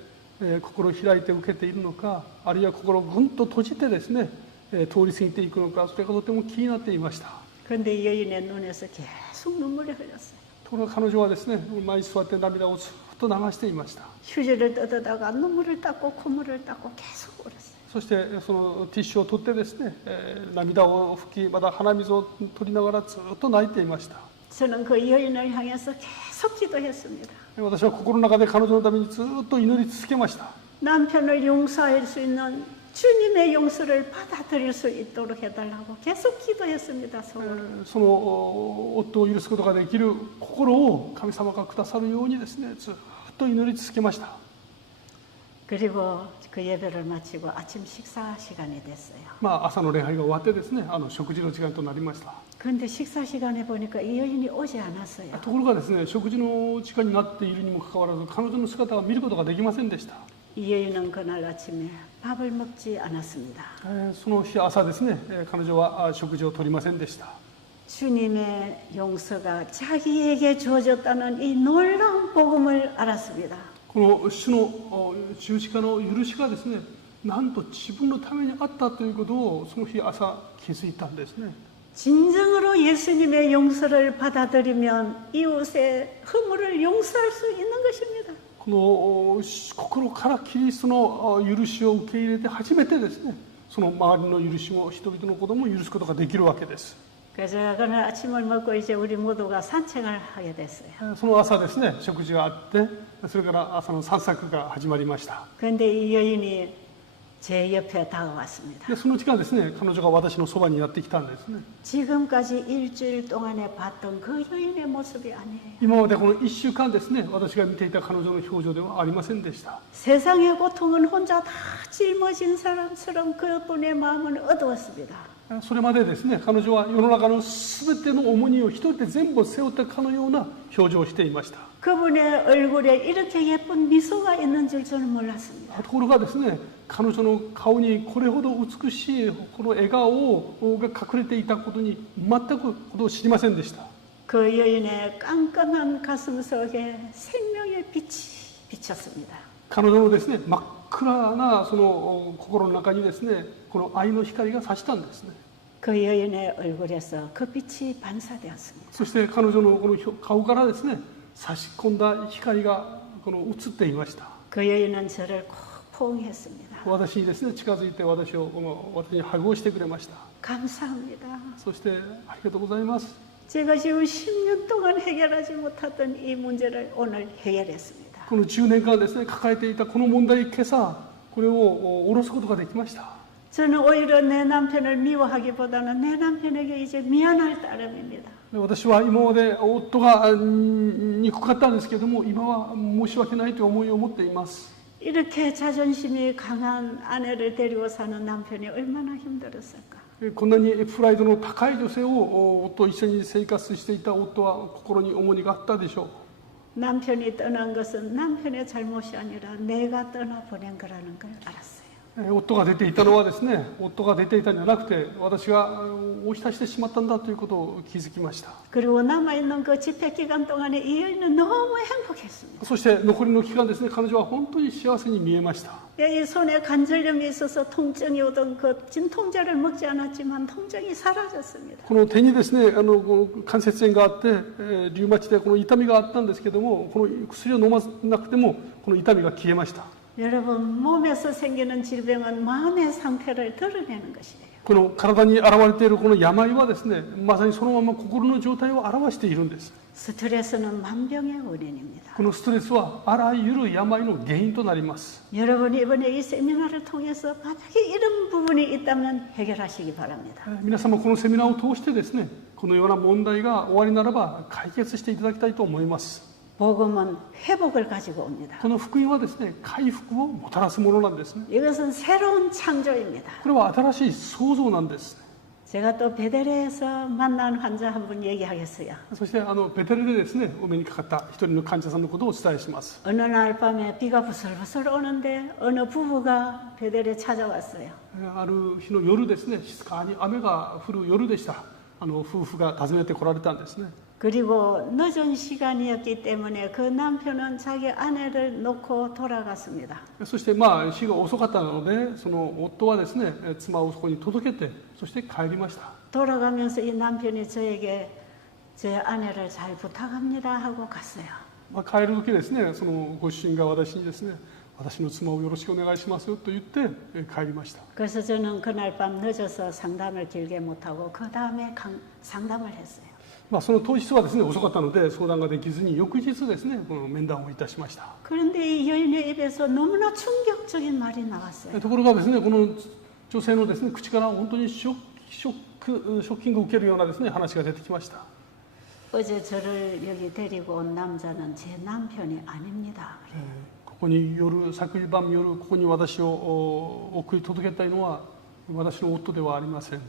心を開いて受けているのか、あるいは心をぐんと閉じてですね、通り過ぎていくのか、それがとても気になっていました。 그런데 이 여인의 눈에서 계속 눈물이 흘렀어요. ところが彼女はですね、前に座って涙をずっと流していました。 휴지를 뜯어다가 눈물을 닦고 콧물을 닦고 계속 울었어요. そしてそのティッシュを取ってですね、涙を拭き、また鼻水を取りながらずっと泣いていました。 저는 그 여인을 향해서 계속 기도했습니다. 私は心の中で彼女のためにずっと祈り続けました。 남편을 용서할 수 있는 주님의 용서를 받아들일 수 있도록 해달라고 계속 기도했습니다. 속으로. その夫を許すことができる心を神様がくださるようにですね、ずっと祈り続けました。 그리고 그 예배를 마치고 아침 식사 시간이 됐어요. 朝の礼拝が終わってですね、食事の時間となりました。 그런데 식사 시간에 보니까 이 여인이 오지 않았어요. ところがですね、食事の時間になっているにもかかわらず彼女の姿を見ることができませんでした。 이 여인은 그날 아침에 밥을 먹지 않았습니다. その日朝ですね、彼女は食事をとりませんでした。 주님의 용서가 자기에게 주어졌다는 이 놀라운 복음을 알았습니다. この主の十字架の許しがですね、なんと自分のためにあったということをその日朝気づいたんですね。 진정으로 예수님의 용서를 받아들이면 이웃의 허물을 용서할 수 있는 것입니다. この心からキリストの許しを受け入れて初めてですね、その周りの許しも人々のことも許すことができるわけです。 그래서 제가 그날 아침을 먹고 이제 우리 모두가 산책을 하게 됐어요. その朝ですね、食事があって、それから朝の散策が始まりました。 그런데 이 여인이 제 옆에 다가왔습니다. でその時間ですね、彼女が私のそばにやってきたんですね。 지금까지 일주일 동안에 봤던 그 여인의 모습이 아니에요. 今までこの1週間ですね、私が見ていた彼女の表情ではありませんでした。 세상의 고통은 혼자 다 짊어진 사람처럼 그분의 마음은 어두웠습니다. それまでですね、彼女は世の中の全ての重荷を一人で全部背負ったかのような表情をしていました。 그분의 얼굴에 이렇게 예쁜 미소가 있는 줄 저는 몰랐습니다. ところがですね、彼女の顔にこれほど美しいこの笑顔が隠れていたことに全くことを知りませんでした。 그 여인의 깜깜한 가슴 속에 생명의 빛이 비쳤습니다. 彼女のですね、真っ暗なその心の中にですね、この愛の光が差したんですね。 그 여인의 얼굴에서 그 빛이 반사되었습니다. そして彼女のこの顔からですね、差し込んだ光がこの映っていました。 그 여인은 저를 꼭 포옹했습니다. 私にですね、近づいて私にハグをしてくれました。 감사합니다. そしてありがとうございます。 제가 지금 10년 동안 해결하지 못했던 이 문제를 오늘 해결했습니다. この10年間ですね、抱えていたこの問題、今朝これを下ろすことができました。 저는 오히려 내 남편을 미워하기보다는 내 남편에게 이제 미안할 따름입니다. 私は今まで夫が憎かったんですけども、今は申し訳ないという思いを持っています。 이렇게 자존심이 강한 아내를 데리고 사는 남편이 얼마나 힘들었을까. こんなにプライドの高い女性を夫と一緒に生活していた夫は心に重荷があったでしょう。 남편이 떠난 것은 남편의 잘못이 아니라 내가 떠나보낸 거라는 걸 알았어요. 夫が出ていたのはですね、夫が出ていたんじゃなくて、私が押し出してしまったんだということを気づきました。 그리고 남아있는 그 집회 기간 동안에 이 여인은 너무 행복했습니다. そして残りの期間ですね、彼女は本当に幸せに見えました。 이 손에 관절염이 있어서 통증이 오던 그 진통제를 먹지 않았지만 통증이 사라졌습니다. この手にですね、この関節炎があって、リウマチでこの痛みがあったんですけども、この薬を飲まなくてもこの痛みが消えました。 여러분, 몸에서 생기는 질병은 마음의 상태를 드러내는 것이에요. この体に現れているこの病はですね、まさにそのまま心の状態を表しているんです。 스트레스는 만병의 원인입니다. このストレスはあらゆる病の原因となります。 여러분이 이번에 이 세미나를 통해서 만약에 이런 부분이 있다면 해결하시기 바랍니다. 皆様このセミナーを通してですね、このような問題が終わりならば解決していただきたいと思います。 복음은 회복을 가지고 옵니다. この福音はですね、回復をもたらすものなんですね。 이것은 새로운 창조입니다. これは新しい創造なんです。 제가 또 베델에서 만난 환자 한 분 얘기하겠어요. そしてベテルでですね、お目にかかった一人の患者さんのことをお伝えします。 어느 날 밤에 비가 부슬부슬 오는데 어느 부부가 베델에 찾아왔어요. ある日の夜ですね、静かに雨が降る夜でした。夫婦が訪ねてこられたんですね。 그리고 늦은 시간이었기 때문에 그 남편은 자기 아내를 놓고 돌아갔습니다. そして日が遅かったので、その夫はですね、妻をそこに届けて、そして帰りました。 돌아가면서 이 남편이 저에게 제 아내를 잘 부탁합니다 하고 갔어요. 帰る時ですね、そのご主人が私にですね、私の妻をよろしくお願いしますよと言って帰りました。 그래서 저는 그날 밤 늦어서 상담을 길게 못하고 그 다음에 상담을 했어요. その当日はですね、遅かったので相談ができずに翌日ですね、この面談をいたしました。 그런데 이 여인의 입에서 너무나 충격적인 말이 나왔어요. ところがですね、この女性のですね、口から本当にショッキングを受けるようなですね、話が出てきました。 어제 저를 여기 데리고 온 남자는 제 남편이 아닙니다. ここに昨晩夜ここに私を送り届けたいのは私の夫ではありません。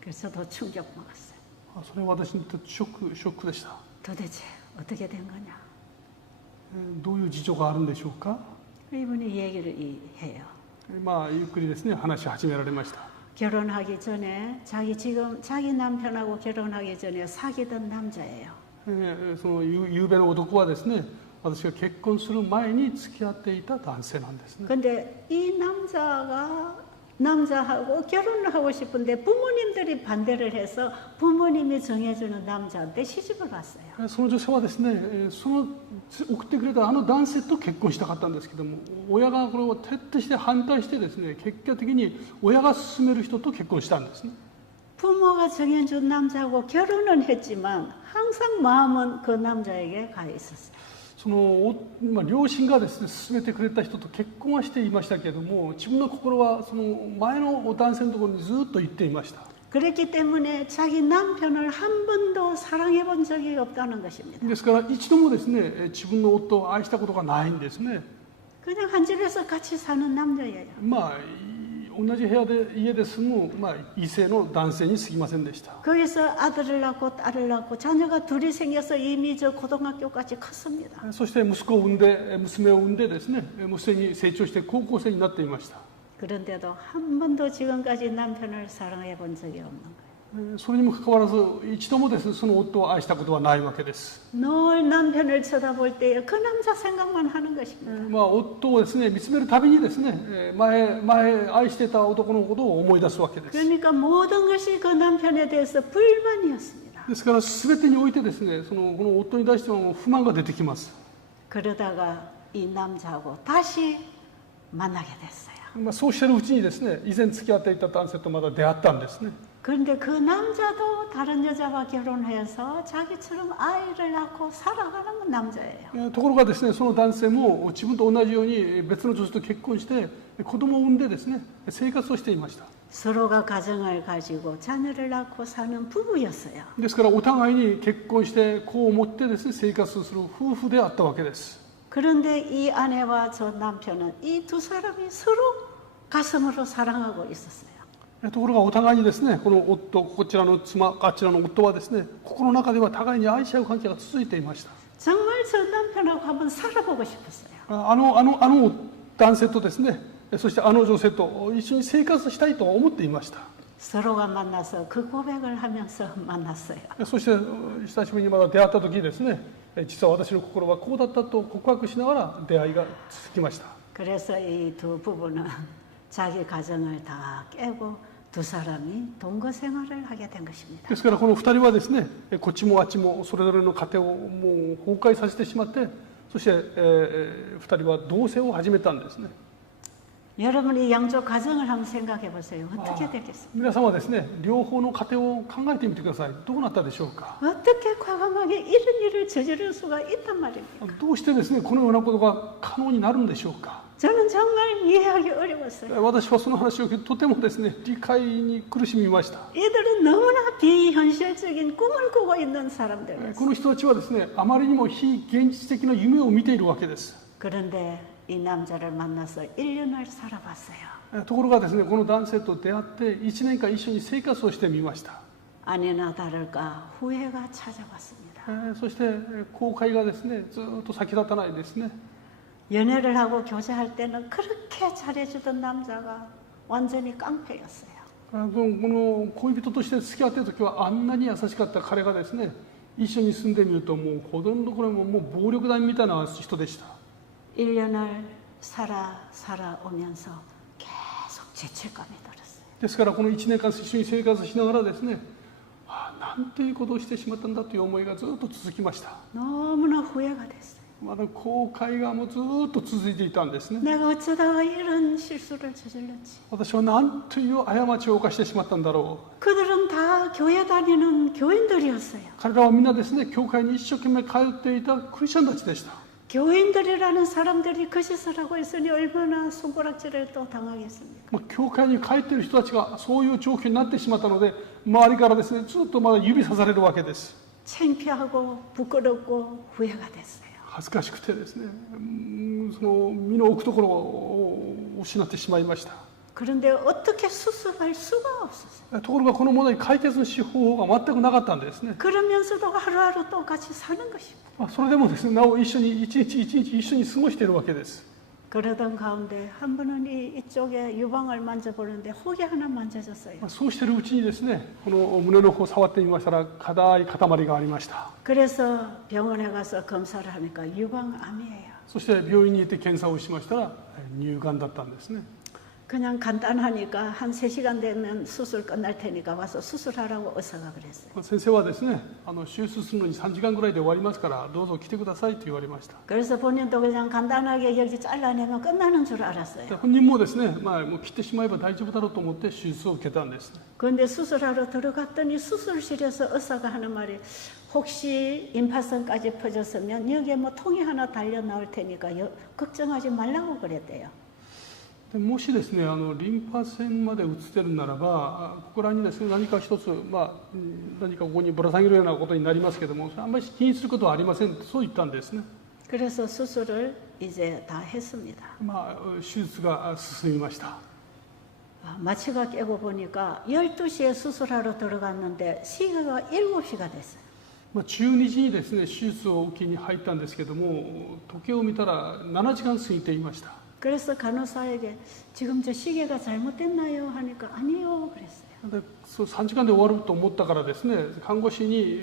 그래서 더 충격 먹었어요. それは私にとってショックでした。 도대체 어떻게 된 거냐? どういう事情があるんでしょうか。 이분이 얘기를 해요. ゆっくりですね、話し始められました。 결혼하기 전에 자기 남편하고 결혼하기 전에 사귀던 남자예요. その夕べの男はですね、私が結婚する前に付き合っていた男性なんですね。 근데 이 남자하고 결혼을 하고 싶은데 부모님들이 반대를 해서 부모님이 정해주는 남자한테 시집을 왔어요. その女性はですね、その送ってくれた男性と結婚したかったんですけども、親がこれを徹底して反対してですね、結果的に親が勧める人と結婚したんですね。 부모가 정해준 남자하고 결혼은 했지만 항상 마음은 그 남자에게 가 있었어요. その両親がですね、勧めてくれた人と結婚はしていましたけれども、自分の心はその前の男性のところにずっと行っていました。 그랬기 때문에 자기 남편을 한 번도 사랑해 본 적이 없다는 것입니다. ですから一度もですね、自分の夫を愛したことがないんですね。 그냥 한 집에서 같이 사는 남자예요. 同じ家で住む異性の男性に過ぎませんでした。 거기서 아들을 낳고 딸을 낳고 자녀가 둘이 생겨서 이미 저 고등학교까지 컸습니다. そして息子を産んで娘を産んでですね、もうすでに成長して高校生になっていました。 그런데도 한 번도 지금까지 남편을 사랑해 본 적이 없는 거예요. それにもかかわらず一度もですね、その夫を愛したことはないわけです。 늘 남편을 쳐다볼 때 그 남자 생각만 하는 것입니다. 夫をですね、見つめるたびにですね、前愛してた男のことを思い出すわけです。 그러니까 모든 것이 그 남편에 대해서 불만이었습니다. ですから全てにおいてですね、この夫に対してはもう不満が出てきます。 그러다가 이 남자하고 다시 만나게 됐어요. そうしてるうちにですね、以前付き合っていた男性とまた出会ったんですね。 그런데 그 남자도 다른 여자와 결혼해서 자기처럼 아이를 낳고 살아가는 남자예요. ところがですね、その男性も自分と同じように別の女性と結婚して子供を産んでですね、生活をしていました。 서로가 가정을 가지고 자녀를 낳고 사는 부부였어요. ですからお互いに結婚して子を持ってですね、生活をする夫婦であったわけです。 그런데 이 아내와 저 남편은 이 두 사람이 서로 가슴으로 사랑하고 있었어요. ところがお互いにですね、この夫、こちらの妻、あちらの夫はですね、心の中では互いに愛し合う関係が続いていました。 정말 저 남편하고 한번 살아보고 싶었어요. あの男性とですね、そしてあの女性と一緒に生活したいと思っていました。 서로가 만나서 그 고백을 하면서 만났어요. そして久しぶりにまだ出会った時ですね、実は私の心はこうだったと告白しながら出会いが続きました。 그래서 이 두 부부는 자기 가정을 다 깨고 두 사람이 동거 생활을 하게 된 것입니다. ですからこの2人はですね、こっちもあっちもそれぞれの家庭をもう崩壊させてしまって、そして、2人は同棲を始めたんですね。 여러분이 양쪽 가정을 한번 생각해 보세요. 어떻게 되겠어요? 皆様はですね、両方の家庭を考えてみてください。どうなったでしょうか。 어떻게 과감하게 이런 일을 저지를 수가 있단 말입니까? どうしてですね、このようなことが可能になるんでしょうか。 저는 정말 이해하기 어려웠어요. 私はその話を聞いてとてもですね、理解に苦しみました。 이들은 너무나 비현실적인 꿈을 꾸고 있는 こ 사람들이었어요. の人たちはですね、あまりにも非現実的な夢を見ているわけです。 그런데 이 남자를 만나서 1년을 살아봤어요. ところがですね、この男性と出会って1年間一緒に生活をしてみました。 아니나 다를까 후회가 찾아왔습니다. そして後悔がですね、ずっと先立たないですね。 연애를 하고 교제할 때는 그렇게 잘해주던 남자가 완전히 깡패였어요. この恋人として付き合っている時はあんなに優しかった彼がですね、一緒に住んでみるともうほとんどこれもう暴力団みたいな人でした。 1년을 살아오면서 계속 죄책감이 들었어요. ですからこの1年間一緒に生活しながらですね、なんていうことをしてしまったんだという思いがずっと続きました。 너무나 후회가 됐어요. まだ後悔がもうずっと続いていたんですね。 내가 어쩌다가 이런 실수를 저질렀지. 私は何という過ちを犯してしまったんだろう。 그들은 다 교회 다니는 교인들이었어요. 彼らはみんなですね、教会に一生懸命通っていたクリスチャンたちでした。 교인들이라는 사람들이 그 짓을 하고 있으니 얼마나 손가락질을 또 당하겠습니까? 教会に帰っている人たちがそういう状況になってしまったので、周りからですね、ずっとまだ指さされるわけです。 창피하고 부끄럽고 후회가 됐어요. 恥ずかしくてですね、その身の置くところを失ってしまいました。 그런데 어떻게 수습할 수가 없었어요. ところがこの問題解決の方法が全くなかったんですね。 그러면서도 하루하루 똑같이 사는 것입니다. それでもですね、なお一緒に一日一日一緒に過ごしているわけです。 그러던 가운데 한 번은 이쪽에 유방을 만져보는데 혹이 하나 만져졌어요. そうしているうちにですね、この胸の方を触ってみましたら硬い塊がありました。 그래서 병원에 가서 검사를 하니까 유방암이에요. そして病院に行って検査をしましたら乳がんだったんですね。 그냥 간단하니까 한 3시간 되면 수술 끝날 테니까 와서 수술하라고 의사가 그랬어요. 先生はですね、手術するのに3時間ぐらいで終わりますからどうぞ来てくださいと言われました。 그래서 본인도 그냥 간단하게 여기 잘라내면 끝나는 줄 알았어요. 本人もですね、もう切ってしまえば大丈夫だろうと思って手術を受けたんですね。 그런데 수술하러 들어갔더니 수술실에서 의사가 하는 말이 혹시 임파선까지 퍼졌으면 여기에 뭐 통이 하나 달려 나올 테니까 걱정하지 말라고 그랬대요. でもしですね、リンパ腺まで移ってるならば、ここらにですね、何か一つ、何かここにぶら下げるようなことになりますけども、あんまり気にすることはありませんとそう言ったんですね。 그래서 수술을 이제 다 했습니다. 手術が進みました。 마취가 깨고 보니까 12시에 수술하러 들어갔는데 시계가 7시가 됐어요. 12時にですね、手術を受けに入ったんですけども、時計を見たら7時間過ぎていました。 그래서 간호사에게 지금 저 시계가 잘못됐나요? 하니까 아니요 그랬어요. で3時間で終わると思ったからですね、看護師に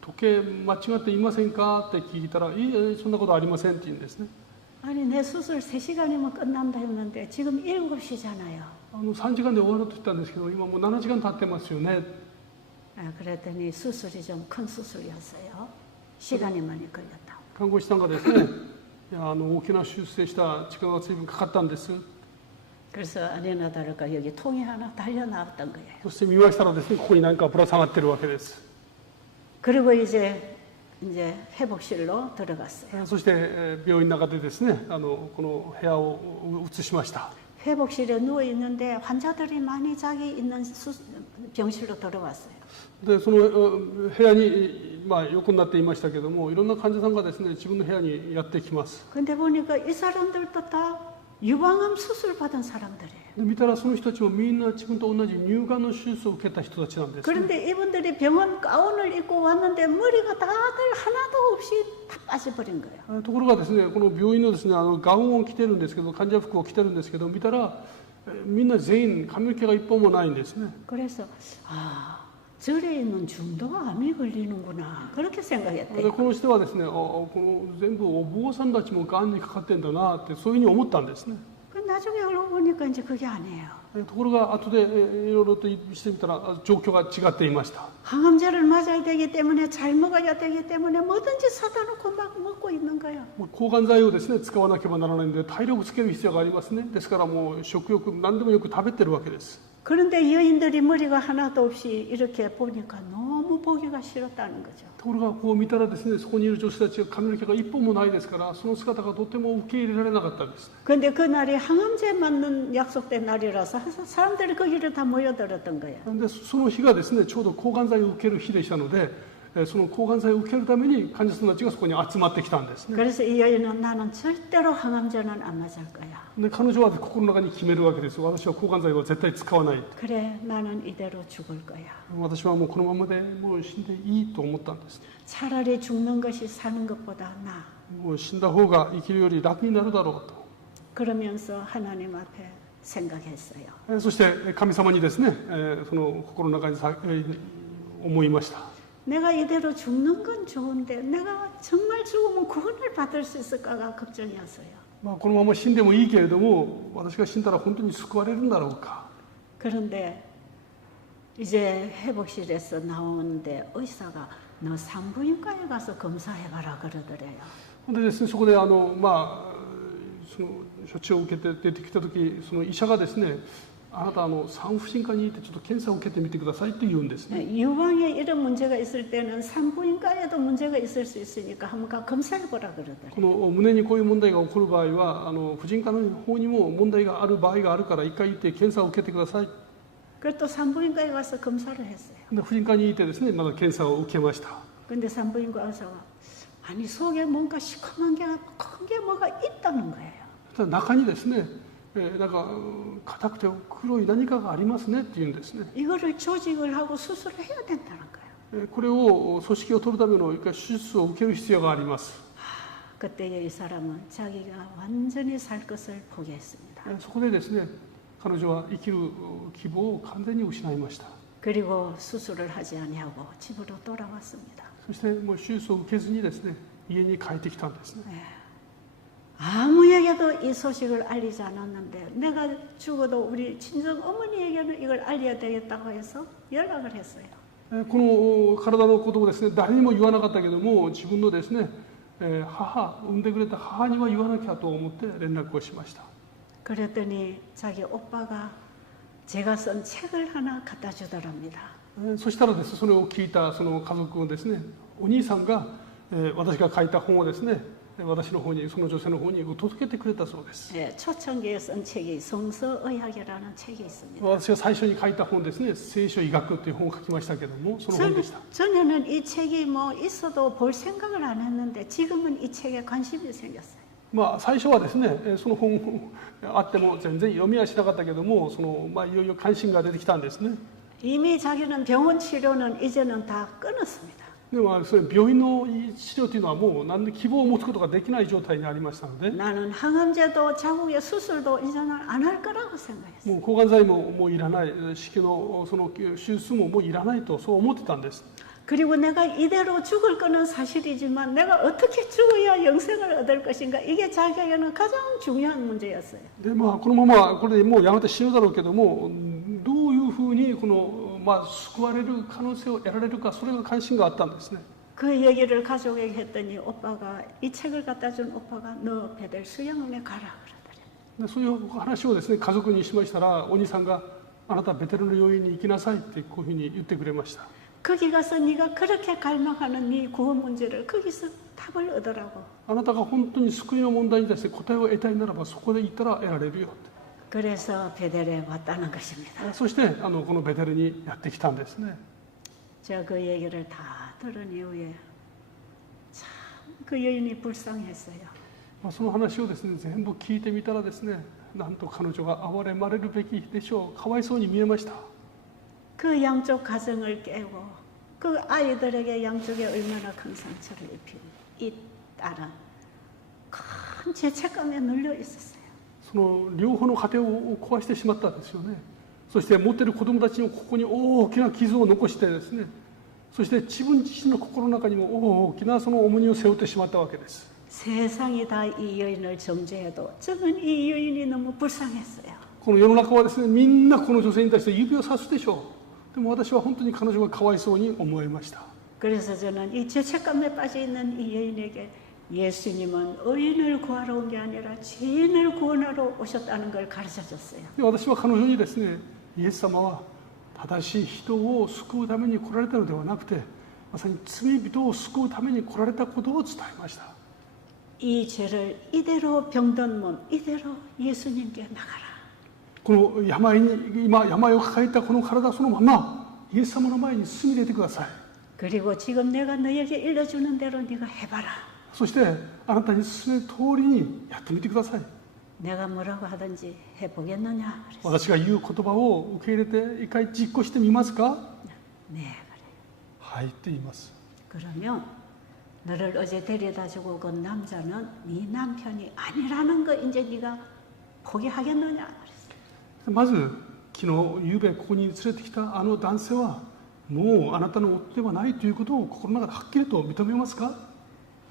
時計間違っていませんかって聞いたら、いえそんなことありませんって言うんですね。 아니 내 수술 3시간이면 끝난다 했는데 지금 7시잖아요. 3時間で終わると言ったんですけど、今もう7時間経ってますよね。 그랬더니 수술이 좀 큰 수술이었어요. 시간이 많이 걸렸다. 看護師さんがですね、大きな手術でした、時間が随分かかったんです。 그래서 아니나 다를까 여기 통이 하나 달려 나왔던 거예요. そして見ましたらですね、ここに何かぶら下がってるわけです。 그리고 이제 회복실로 들어갔어요. そして病院の中でですね、この部屋を移しました。 회복실에 누워 있는데 환자들이 많이 자기 있는 병실로 들어왔어요. でその部屋に、横になっていましたけども、いろんな患者さんがですね、自分の部屋にやってきます。 근데 보니까 이 사람들도 다 유방암 수술 받은 사람들이에요. で見たらその人たちもみんな自分と同じ乳がんの手術を受けた人たちなんです、ね。 그런데 이분들이 병원 가운을 입고 왔는데 머리가 다들 하나도 없이 다 빠져버린 거예요. ところがですね、この病院のですね、ガウンを着てるんですけど、患者服を着てるんですけど、見たらみんな全員髪の毛が一本もないんですね。 그래서 절에 있는 중도가 암이 걸리는구나 그렇게 생각했대요. この人はですね、この全部お坊さんたちもがんにかかってんだなってそういうふうに思ったんですね。 나중에 알고 보니까 이제 그게 아니에요. ところが後でいろいろとしてみたら状況が違っていました。 항암제를 맞아야 되기 때문에 잘 먹어야 되기 때문에 뭐든지 사다 놓고 막 먹고 있는 거예요. 抗がん剤をですね使わなければならないので体力つける必要がありますね。ですからもう食欲何でもよく食べてるわけです。 그런데 여인들이 머리가 하나도 없이 이렇게 보니까 너무 보기가 싫었다는 거죠. ところがこう見たらですね、そこにいる女性たちが髪の毛が一本もないですから、その姿がとても受け入れられなかったんです。 근데 그날이 항암제 맞는 약속된 날이라서 사람들이 거기를 다 모여들었던 거예요. でその日がですね、ちょうど抗がん剤を受ける日でしたので、その抗がん剤を受けるために患者さんたちがそこに集まってきたんですね。 그래서 이 여인은 나는 절대로 항암제는 안 맞을 거야. で彼女は心の中に決めるわけです。私は抗がん剤は絶対使わない。 그래, 나는 이대로 죽을 거야. 私はもうこのままでもう死んでいいと思ったんです。 차라리 죽는 것이 사는 것보다 나아. もう死んだ方が生きるより楽になるだろうと。 그러면서 하나님 앞에 생각했어요. そして神様にですね、その心の中に思いました。 내가 이대로 죽는 건 좋은데 내가 정말 죽으면 구원을 받을 수 있을까가 걱정이었어요. このまま死んでもいいけれども、私が死んだら本当に救われるんだろうか。 그런데 이제 회복실에서 나오는데 의사가 너 산부인과에 가서 검사해봐라 그러더래요. でですね、そこでその処置を受けて出てきた時、その医者がですね、あなた産婦人科に行ってちょっと検査を受けてみてくださいって言うんですね。 유방에 이런 문제가 있을 때는 산부인과에도 문제가 있을 수 있으니까 한번 검사해보라 그러더래요. この胸にこういう問題が起こる場合は婦人科の方にも問題がある場合があるから一回行って検査を受けてください。 그래서 또 산부인과에 가서 검사를 했어요. で婦人科に行ってですね、まだ検査を受けました。 근데 산부인과 의사가 아니 속에 뭔가 시커먼 게 큰 게 뭐가 있다는 거예요. ただ中にですね、なんか硬くて黒い何かがありますねって言うんですね。 이거를 조직을 하고 수술을 해야 된다는 거예요. これを組織を取るための一回手術を受ける必要があります。 그때의 이 사람은 자기가 완전히 살 것을 포기했습니다. そこでですね、彼女は生きる希望を完全に失いました。 그리고 수술을 하지 아니하고 집으로 돌아왔습니다. そしてもう手術を受けずにですね、家に帰ってきたんですね。 아무에게도 이 소식을 알리지 않았는데 내가 죽어도 우리 친정 어머니에게는 이걸 알려야 되겠다고 해서 연락을 했어요. この体のことをですね、誰にも言わなかったけども、自分のですね、産んでくれた母には言わなきゃと思って連絡をしました。 그랬더니 자기 오빠가 제가 쓴 책을 하나 갖다 주더랍니다. そしたらですね、それを聞いたその家族のですね、お兄さんが、私が書いた本をですね、私の方にその女性の方に届けてくれたそうです。 네, 초창기에 쓴 책이 성서의학이라는 책이 있습니다. 私が最初に書いた本ですね、聖書医学という本を書きましたけども、その本でした。 전에는 이 책이 뭐 있어도 볼 생각을 안 했는데 지금은 이 책에 관심이 생겼어요. 最初はですね、その本あっても全然読みはしなかったけども、いよいよ関心が出てきたんですね。 이미 자기는 병원 치료는 이제는 다 끊었습니다. でもそれ病院の治療というのはもう何で希望を持つことができない状態にありましたので、 나는 항암제도 자궁의 수술도 이제는 안 할 거라고 생각했어요. もう抗がん剤ももういらない、子宮のその手術ももういらないとそう思ってたんです。 그리고 내가 이대로 죽을 거는 사실이지만 내가 어떻게 죽어야 영생을 얻을 것인가 이게 자기에게는 가장 중요한 문제였어요. でこのままこれでもうやめて死ぬだろうけども、どういうふうにこの救われる可能性を得られるか、それが関心があったんですね。 그 얘기를 가족에게 했더니 오빠가 이 책을 갖다 준 오빠가 너 배들 수양원에 가라 그러더래요. でそういう話をですね、家族にしましたら、お兄さんがあなたベテルの病院に行きなさいってこういうふうに言ってくれました。 거기 가서 네가 그렇게 갈망하는 네 구원 문제를 거기서 답을 얻으라고. あなたが本当に救いの問題に対して答えを得たいならばそこで行ったら得られるよ。 그래서 베델에 왔다는 것입니다. そしてこのベテルにやってきたんですね。 제가 그 얘기를 다 들은 이후에 참 그 여인이 불쌍했어요. その話をですね、全部聞いてみたらですね、なんと彼女が憐れまれるべきでしょう。かわいそうに見えました。 그 양쪽 가정을 깨고 그 아이들에게 양쪽에 얼마나 큰 상처를 입힌 이 딸은 큰 죄책감에 눌려 있었어요. その両方の家庭を壊してしまったんですよね。そして持っている子供たちのここに大きな傷を残してですね、そして自分自身の心の中にも大きなその重荷を背負ってしまったわけです。 세상이 다 이 여인을 정죄해도 저는 이 여인이 너무 불쌍했어요. この世の中はですね、みんなこの女性に対して指をさすでしょう。でも私は本当に彼女がかわいそうに思いました。 그래서 저는 이 죄책감에 빠져 있는 이 여인에게 예수님은 의인을 구하러 온 게 아니라 죄인을 구원하러 오셨다는 걸 가르쳐 줬어요. で私は彼女にですね、イエス様は正しい人を救うために来られたのではなくて、まさに罪人を救うために来られたことを伝えました。 이 죄를 이대로 병든 몸 이대로 예수님께 나가라. この今病を抱えたこの体そのままイエス様の前に進み出てください。 그리고 지금 내가 너에게 일러주는 대로 네가 해봐라. そしてあなたに進める通りにやってみてください。 내가 뭐라고 하든지 해보겠느냐. 그랬어요. 私が言う言葉を受け入れて一回実行してみますか？ 네 그래. はいって言います。 그러면 너를 어제 데려다주고 그 남자는 네 남편이 아니라는 거 이제 네가 포기하겠느냐. 그랬어요. まず昨日夕べここに連れてきたあの男性はもうあなたの夫ではないということを心の中ではっきりと認めますか？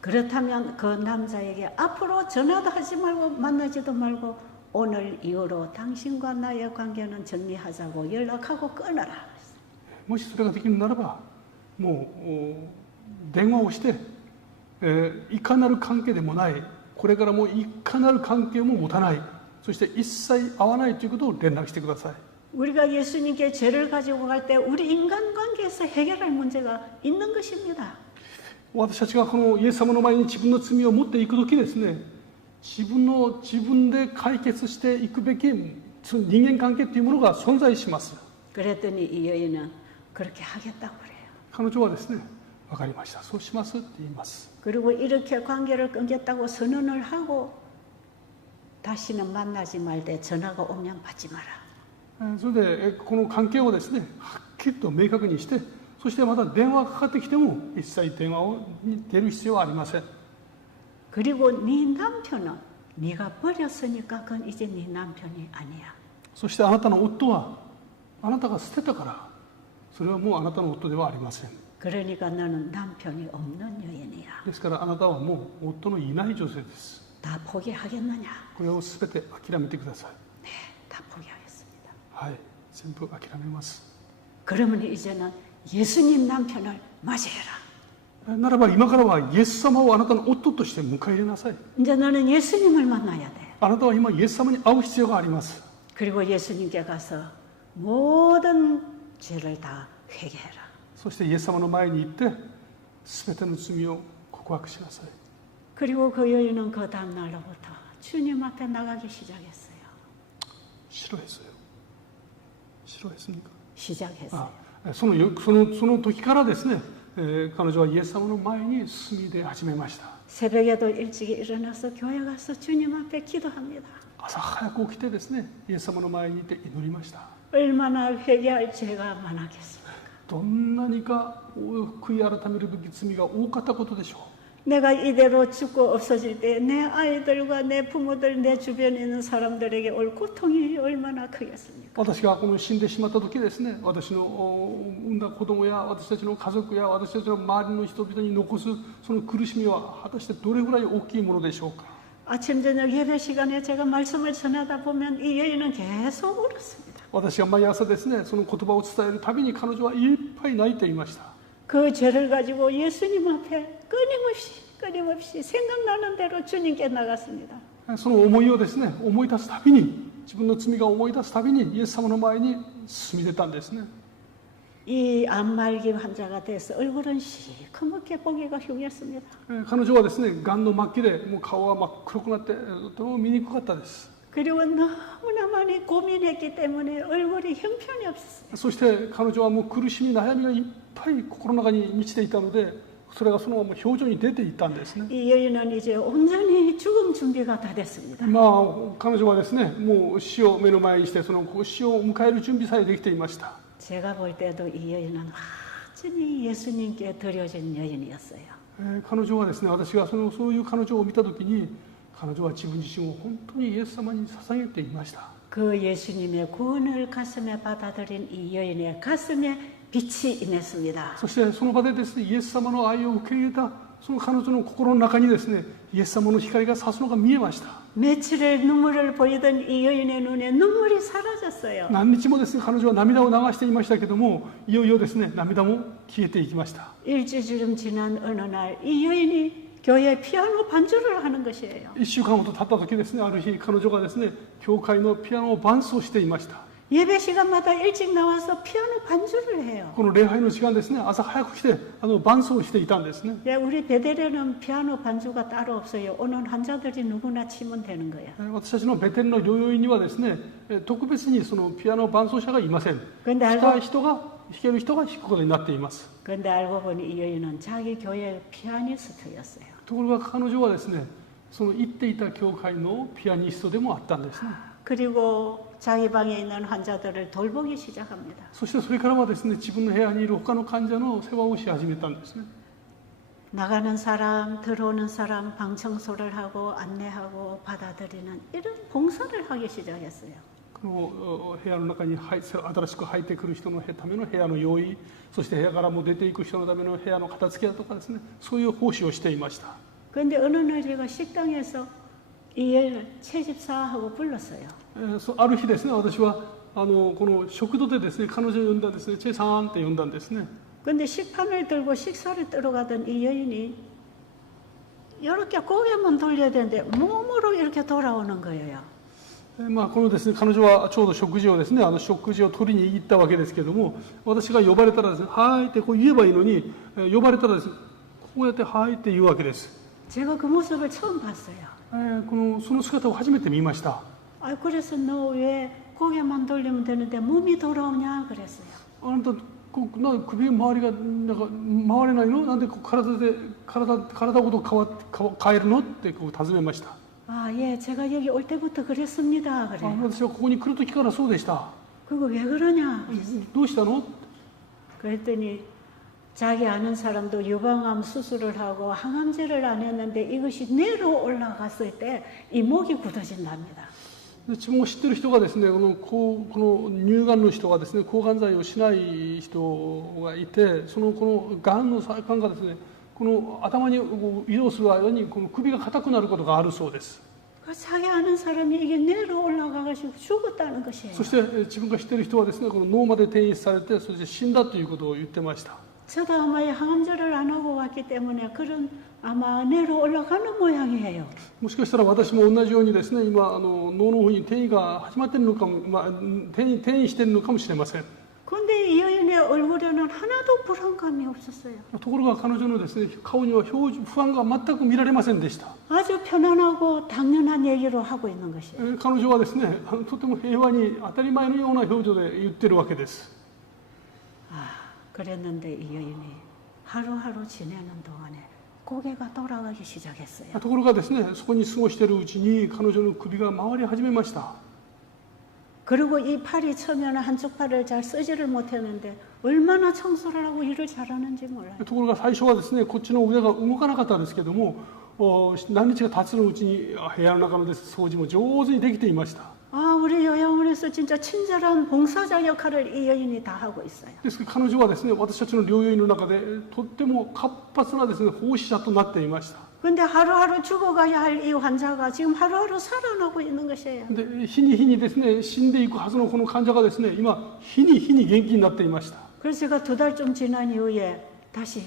그렇다면 그 남자에게 앞으로 전화도 하지 말고 만나지도 말고 오늘 이후로 당신과 나의 관계는 정리하자고 연락하고 끊어라. 그랬어요. もしそれができるならばもう電話をして、いかなる関係でもないこれからもういかなる関係も持たないそして一切会わないということを連絡してください。 우리가 예수님께 죄를 가지고 갈 때 우리 인간관계에서 해결할 문제가 있는 것입니다. 私たちがこのイエス様の前に自分の罪を持っていくときですね、自分で解決していくべき人間関係というものが存在します。 그랬더니 이 여인은 그렇게 하겠다고 그래요. 彼女はですね、わかりました、そうしますって言います。 그리고 이렇게 관계를 끊겠다고 선언을 하고 다시는 만나지 말 때 전화가 오면 받지 마라. それでこの関係をですね、はっきりと明確にして、そしてまた電話がかかってきても一切電話に出る必要はありません。 그리고 네 남편은 네가 버렸으니까 그건 이제 네 남편이 아니야. そしてあなたの夫はあなたが捨てたからそれはもうあなたの夫ではありません。 그러니까 너는 남편이 없는 여인이야. ですからあなたはもう夫のいない女性です。 다 포기하겠느냐? これを全て諦めてください。 네, 다 포기하겠습니다. はい、全部諦めます。 그러면 이제는 예수님 남편을 맞이해라. ならば今からはイエス様をあなたの夫として迎え入れなさい。 이제 너는 예수님을 만나야 돼. あなたは今イエス様に会う必要があります。 그리고 예수님께 가서 모든 죄를 다 회개해라. そしてイエス様の前に行って全ての罪を告白しなさい。 그리고 그 여인은 그 다음 날로부터 주님 앞에 나가기 시작했어요. 싫어했어요. 싫어했습니까? 시작했어요. その時からですね、彼女はイエス様の前に進み出始めました。 새벽에도 일찍 일어나서 교회 가서 주님 앞에 기도합니다. 朝早く起きてですね、イエス様の前にいて祈りました。 얼마나 회개할 죄가 많았겠습니까? どんなにか悔い改めるべき罪が多かったことでしょう。 내가 이대로 죽고 없어질 때 내 아이들과 내 부모들 내 주변에 있는 사람들에게 올 고통이 얼마나 크겠습니까? 私がこの死んでしまった時ですね、私の産んだ子供や私たちの家族や私たちの周りの人々に残すその苦しみは果たしてどれぐらい大きいものでしょうか。 아침 저녁 예배 시간에 제가 말씀을 전하다 보면 이 여인은 계속 울었습니다. 私が毎朝ですね、その言葉を伝えるたびに彼女はいっぱい泣いていました。 그 죄를 가지고 예수님 앞에 끊임없이 생각나는 대로 주님께 나갔습니다. その思いをですね、思い出すたびに、自分の罪が思い出すたびにイエス様の前に進み出たんですね。 이 암말기 환자가 돼서 얼굴은 시커멓게 보기가 흉했습니다. 彼女はですね、がんの末期でもう顔は真っ黒くなってとても見にくかったです。 그리고 너무나 많이 고민했기 때문에 얼굴이 형편이 없었어요. そして彼女はもう苦しみ悩みがいっぱい心の中に満ちていたので、それがそのまま表情に出ていったんですね。 이 여인은 이제 온전히 죽음 준비가 다 됐습니다. まあ彼女はですね、もう死を目の前にしてその死を迎える準備さえできていました。 제가 볼 때도 이 여인은 완전히 예수님께 드려진 여인이었어요. 彼女はですね、私がそういう彼女を見たときに、彼女は自分自身を本当にイエス様に捧げていました。 그 예수님의 구원을 가슴에 받아들인 이 여인의 가슴에 빛이 임했습니다. そしてその場でですね、イエス様の愛を受け入れたその彼女の心の中にですね、イエス様の光が差すのが見えました。 며칠의 눈물을 보이던 이 여인의 눈에 눈물이 사라졌어요. 何日もですね、彼女は涙を流していましたけども、いよいよですね、涙も消えていきました。 일주일쯤 지난 어느 날 이 여인이 교회 피아노 반주를 하는 것이에요. 1週間ほど経った時ですね、ある日彼女がですね、教会のピアノを伴奏していました。 예배 시간마다 일찍 나와서 피아노 반주를 해요. この礼拝の時間ですね、朝早く来て伴奏していたんですね。 예, 우리 베델에는 피아노 반주가 따로 없어요. 오는 환자들이 누구나 치면 되는 거예요. 私たちのベテルの療養院にはですね、特別にそのピアノ伴奏者がいません。 근데 弾ける人が弾くことになっています。 근데 알고 보니 이 여인은 자기 교회 피아니스트였어요. ところが彼女はですね、その行っていた教会のピアニストでもあったんですね。 그리고 자기 방에 있는 환자들을 돌보기 시작합니다. そしてそれからはですね、自分の部屋にいる他の患者の世話をし始めたんですね。 나가는 사람, 들어오는 사람 방 청소를 하고 안내하고 받아들이는 이런 봉사를 하기 시작했어요. この部屋の中に新しく入ってくる人のための部屋の用意、そして部屋からも出ていく人のための部屋の片付けだとかですね、そういう奉仕をしていました。 그런데 어느 날 제가 식당에서 이 여인을 채집사하고 불렀어요. ある日ですね、私はこの食堂でですね、彼女を呼んだんですね、チェさんって呼んだんですね。 근데 식판을 들고 식사를 들어가던 이 여인이 이렇게 고개만 돌려야 되는데 몸으로 이렇게 돌아오는 거예요. まあこのですね、彼女はちょうど食事をですね、食事を取りに行ったわけですけども、私が呼ばれたらですね、はいってこう言えばいいのに、呼ばれたらですね、こうやってはいって言うわけです。 제가 그 모습을 처음 봤어요. その姿を初めて見ました。 아, 그래서 너 왜 고개만 돌리면 되는데 몸이 돌아오냐 그랬어요. あなた首周りがなんか回れないの？なんで体ごと変えるのってこう尋ねました。 아, 예, 제가 여기 올 때부터 그랬습니다. 그래. 私はここに来る時からそうでした。 그거 왜 그러냐? どうしたの？ 그랬더니 자기 아는 사람도 유방암 수술을 하고 항암제를 안 했는데 이것이 뇌로 올라갔을 때 이 목이 굳어진답니다. 自分を知っている人がですね、この乳がんの人がですね、抗がん剤をしない人がいて、このがんの細管がですね、この頭に移動する間にこの首が硬くなることがあるそうです。 자기 아는 사람이 이게 뇌로 올라가가지고 죽었다는 것이에요. そして自分が知っている人はですね、この脳まで転移されて、そして死んだということを言ってました。 저도 아마 이 항암제를 안 하고 왔기 때문에 그런 아마 뇌로 올라가는 모양이에요. もしかしたら私も同じようにですね、今脳の方に転移が始まっているのかも、転移しているのかもしれません。 그런데 이 여인의 얼굴에는 하나도 불안감이 없었어요. ところが彼女のですね、顔には不安が全く見られませんでした。 아주 편안하고 당연한 얘기로 하고 있는 것이에요. 彼女はですね、とても平和に当たり前のような表情で言ってるわけです。 그랬는데 이 여인이 하루하루 지내는 동안에 고개가 돌아가기 시작했어요. ところがですね、そこに過ごしているうちに彼女の首が回り始めました。 그리고 이 팔이 처음에는 한쪽 팔을 잘 쓰지를 못했는데 얼마나 청소를 하고 일을 잘하는지 몰라요. ところが最初はですね、こっちの腕が動かなかったんですけども、何日か経つのうちに部屋の中の掃除も上手にできていました。 아, 우리 요양원에서 진짜 친절한 봉사자 역할을 이 여인이 다 하고 있어요. ですから彼女はですね、私たちの療養院の中でとっても活発なですね、奉仕者となっていました。 근데 하루하루 죽어가야 할 이 환자가 지금 하루하루 살아나고 있는 것이에요. で日に日にですね、死んでいくはずのこの患者がですね、今日に日に元気になっていました。 그래서 제가 2달쯤 지난 이후에 다시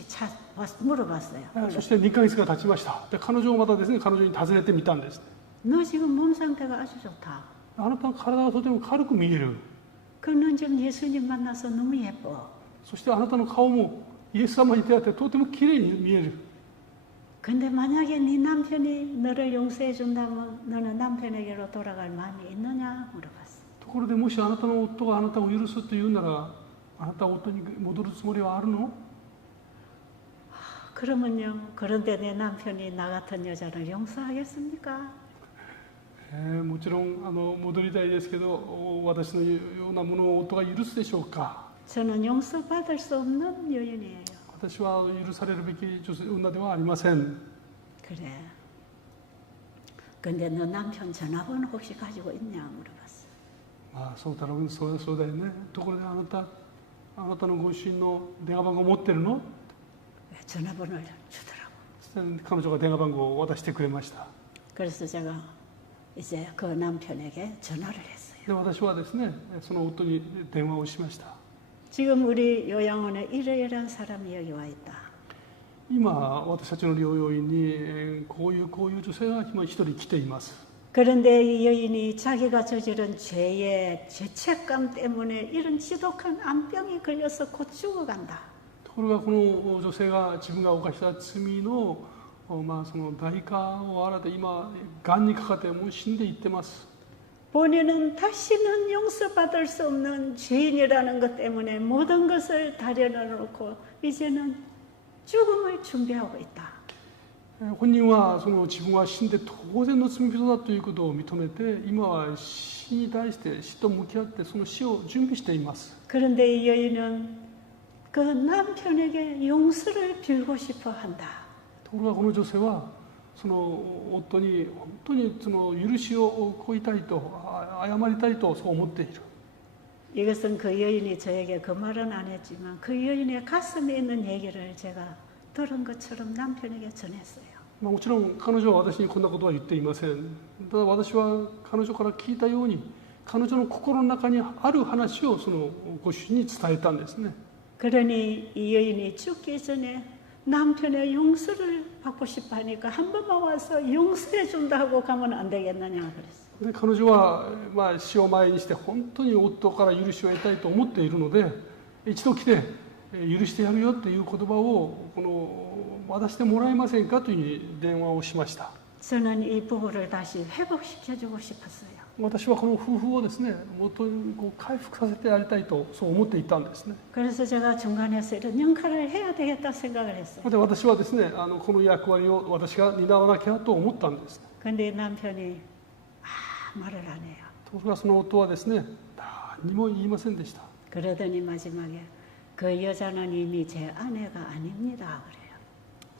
물어봤어요. そして2ヶ月が経ちました。で彼女をまたですね、彼女に尋ねてみたんです。너 지금 몸 상태가 아주 좋다. あなたの体がとても軽く見える。 그는 좀 예수님 만나서 너무 예뻐. そしてあなたの顔もイエス様に出会ってとてもきれいに見える。 근데 만약에 네 남편이 너를 용서해 준다면 너는 남편에게로 돌아갈 마음이 있느냐 물어봤어. ところでもしあなたの夫があなたを許すと言うなら、あなたは夫に戻るつもりはあるの？ 그러면요. 그런데 내 남편이 나 같은 여자를 용서하겠습니까? もちろん戻りたいですけど、私のようなものを夫が許すでしょうか？ 저는 용서받을 수 없는 여인이에요. 私は許されるべき女ではありません。 그래. 근데 너 남편 전화번호 혹시 가지고 있냐 물어봤어. まあそうだろう、そうだよね。ところであなたのご主人の電話番号持ってるの？ 전화번호를 주더라고. そして彼女が電話番号を渡してくれました。 그래서 제가 이제 그 남편에게 전화를 했어요. で私はですね、その夫に電話をしました。 지금 우리 요양원에 이러이러한 사람이 여기 와 있다. 今私たちの療養院にこういう女性が今一人来ています。 그런데 이 여인이 자기가 저지른 죄의 죄책감 때문에 이런 지독한 암병이 걸려서 곧 죽어간다. ところがこの女性が自分が犯した罪のその代価を払って今がんにかかってもう死んでいってます。 본인은 다시는 용서받을 수 없는 죄인이라는 것 때문에 모든 것을 다려놓고 이제는 죽음을 준비하고 있다. 本人はその自分は死んで当然の罪人だということを認めて今は死に対して死と向き合ってその死を準備しています。 그런데 이 여인은 그 남편에게 용서를 빌고 싶어 한다. ところがこの女性はその夫に本当にその許しを請いたいと謝りたいとそう思っている。 이것은 그 여인이 저에게 그 말은 안 했지만 그 여인의 가슴에 있는 얘기를 제가 들은 것처럼 남편에게 전했어요. もちろん彼女は私にこんなことは言っていません。ただ私は彼女から聞いたように彼女の心の中にある話をそのご主人に伝えたんですね。 그러니 이 여인이 죽기 전에 남편의 용서를 받고 싶어 하니까 한 번만 와서 용서해 준다고 가면 안 되겠느냐 그랬어요. で彼女は、死を前にして本当に夫から許しを得たいと思っているので一度来て許してやるよっていう言葉を渡してもらえませんかというふうに電話をしました。 저는 이 부부를 다시 회복시켜주고 싶었어요. 私はこの夫婦をですね元に回復させてやりたいとそう思っていたんですね。 그래서 제가 중간에서 이런 역할을 해야 되겠다 생각을 했어요. で私はですねこの役割を私が担わなきゃと思ったんです。 근데 남편이 말을 안 해요. ところがその夫はですね何も言いませんでした。 그러더니 마지막에 그 여자는 이미 제 아내가 아닙니다 그래요.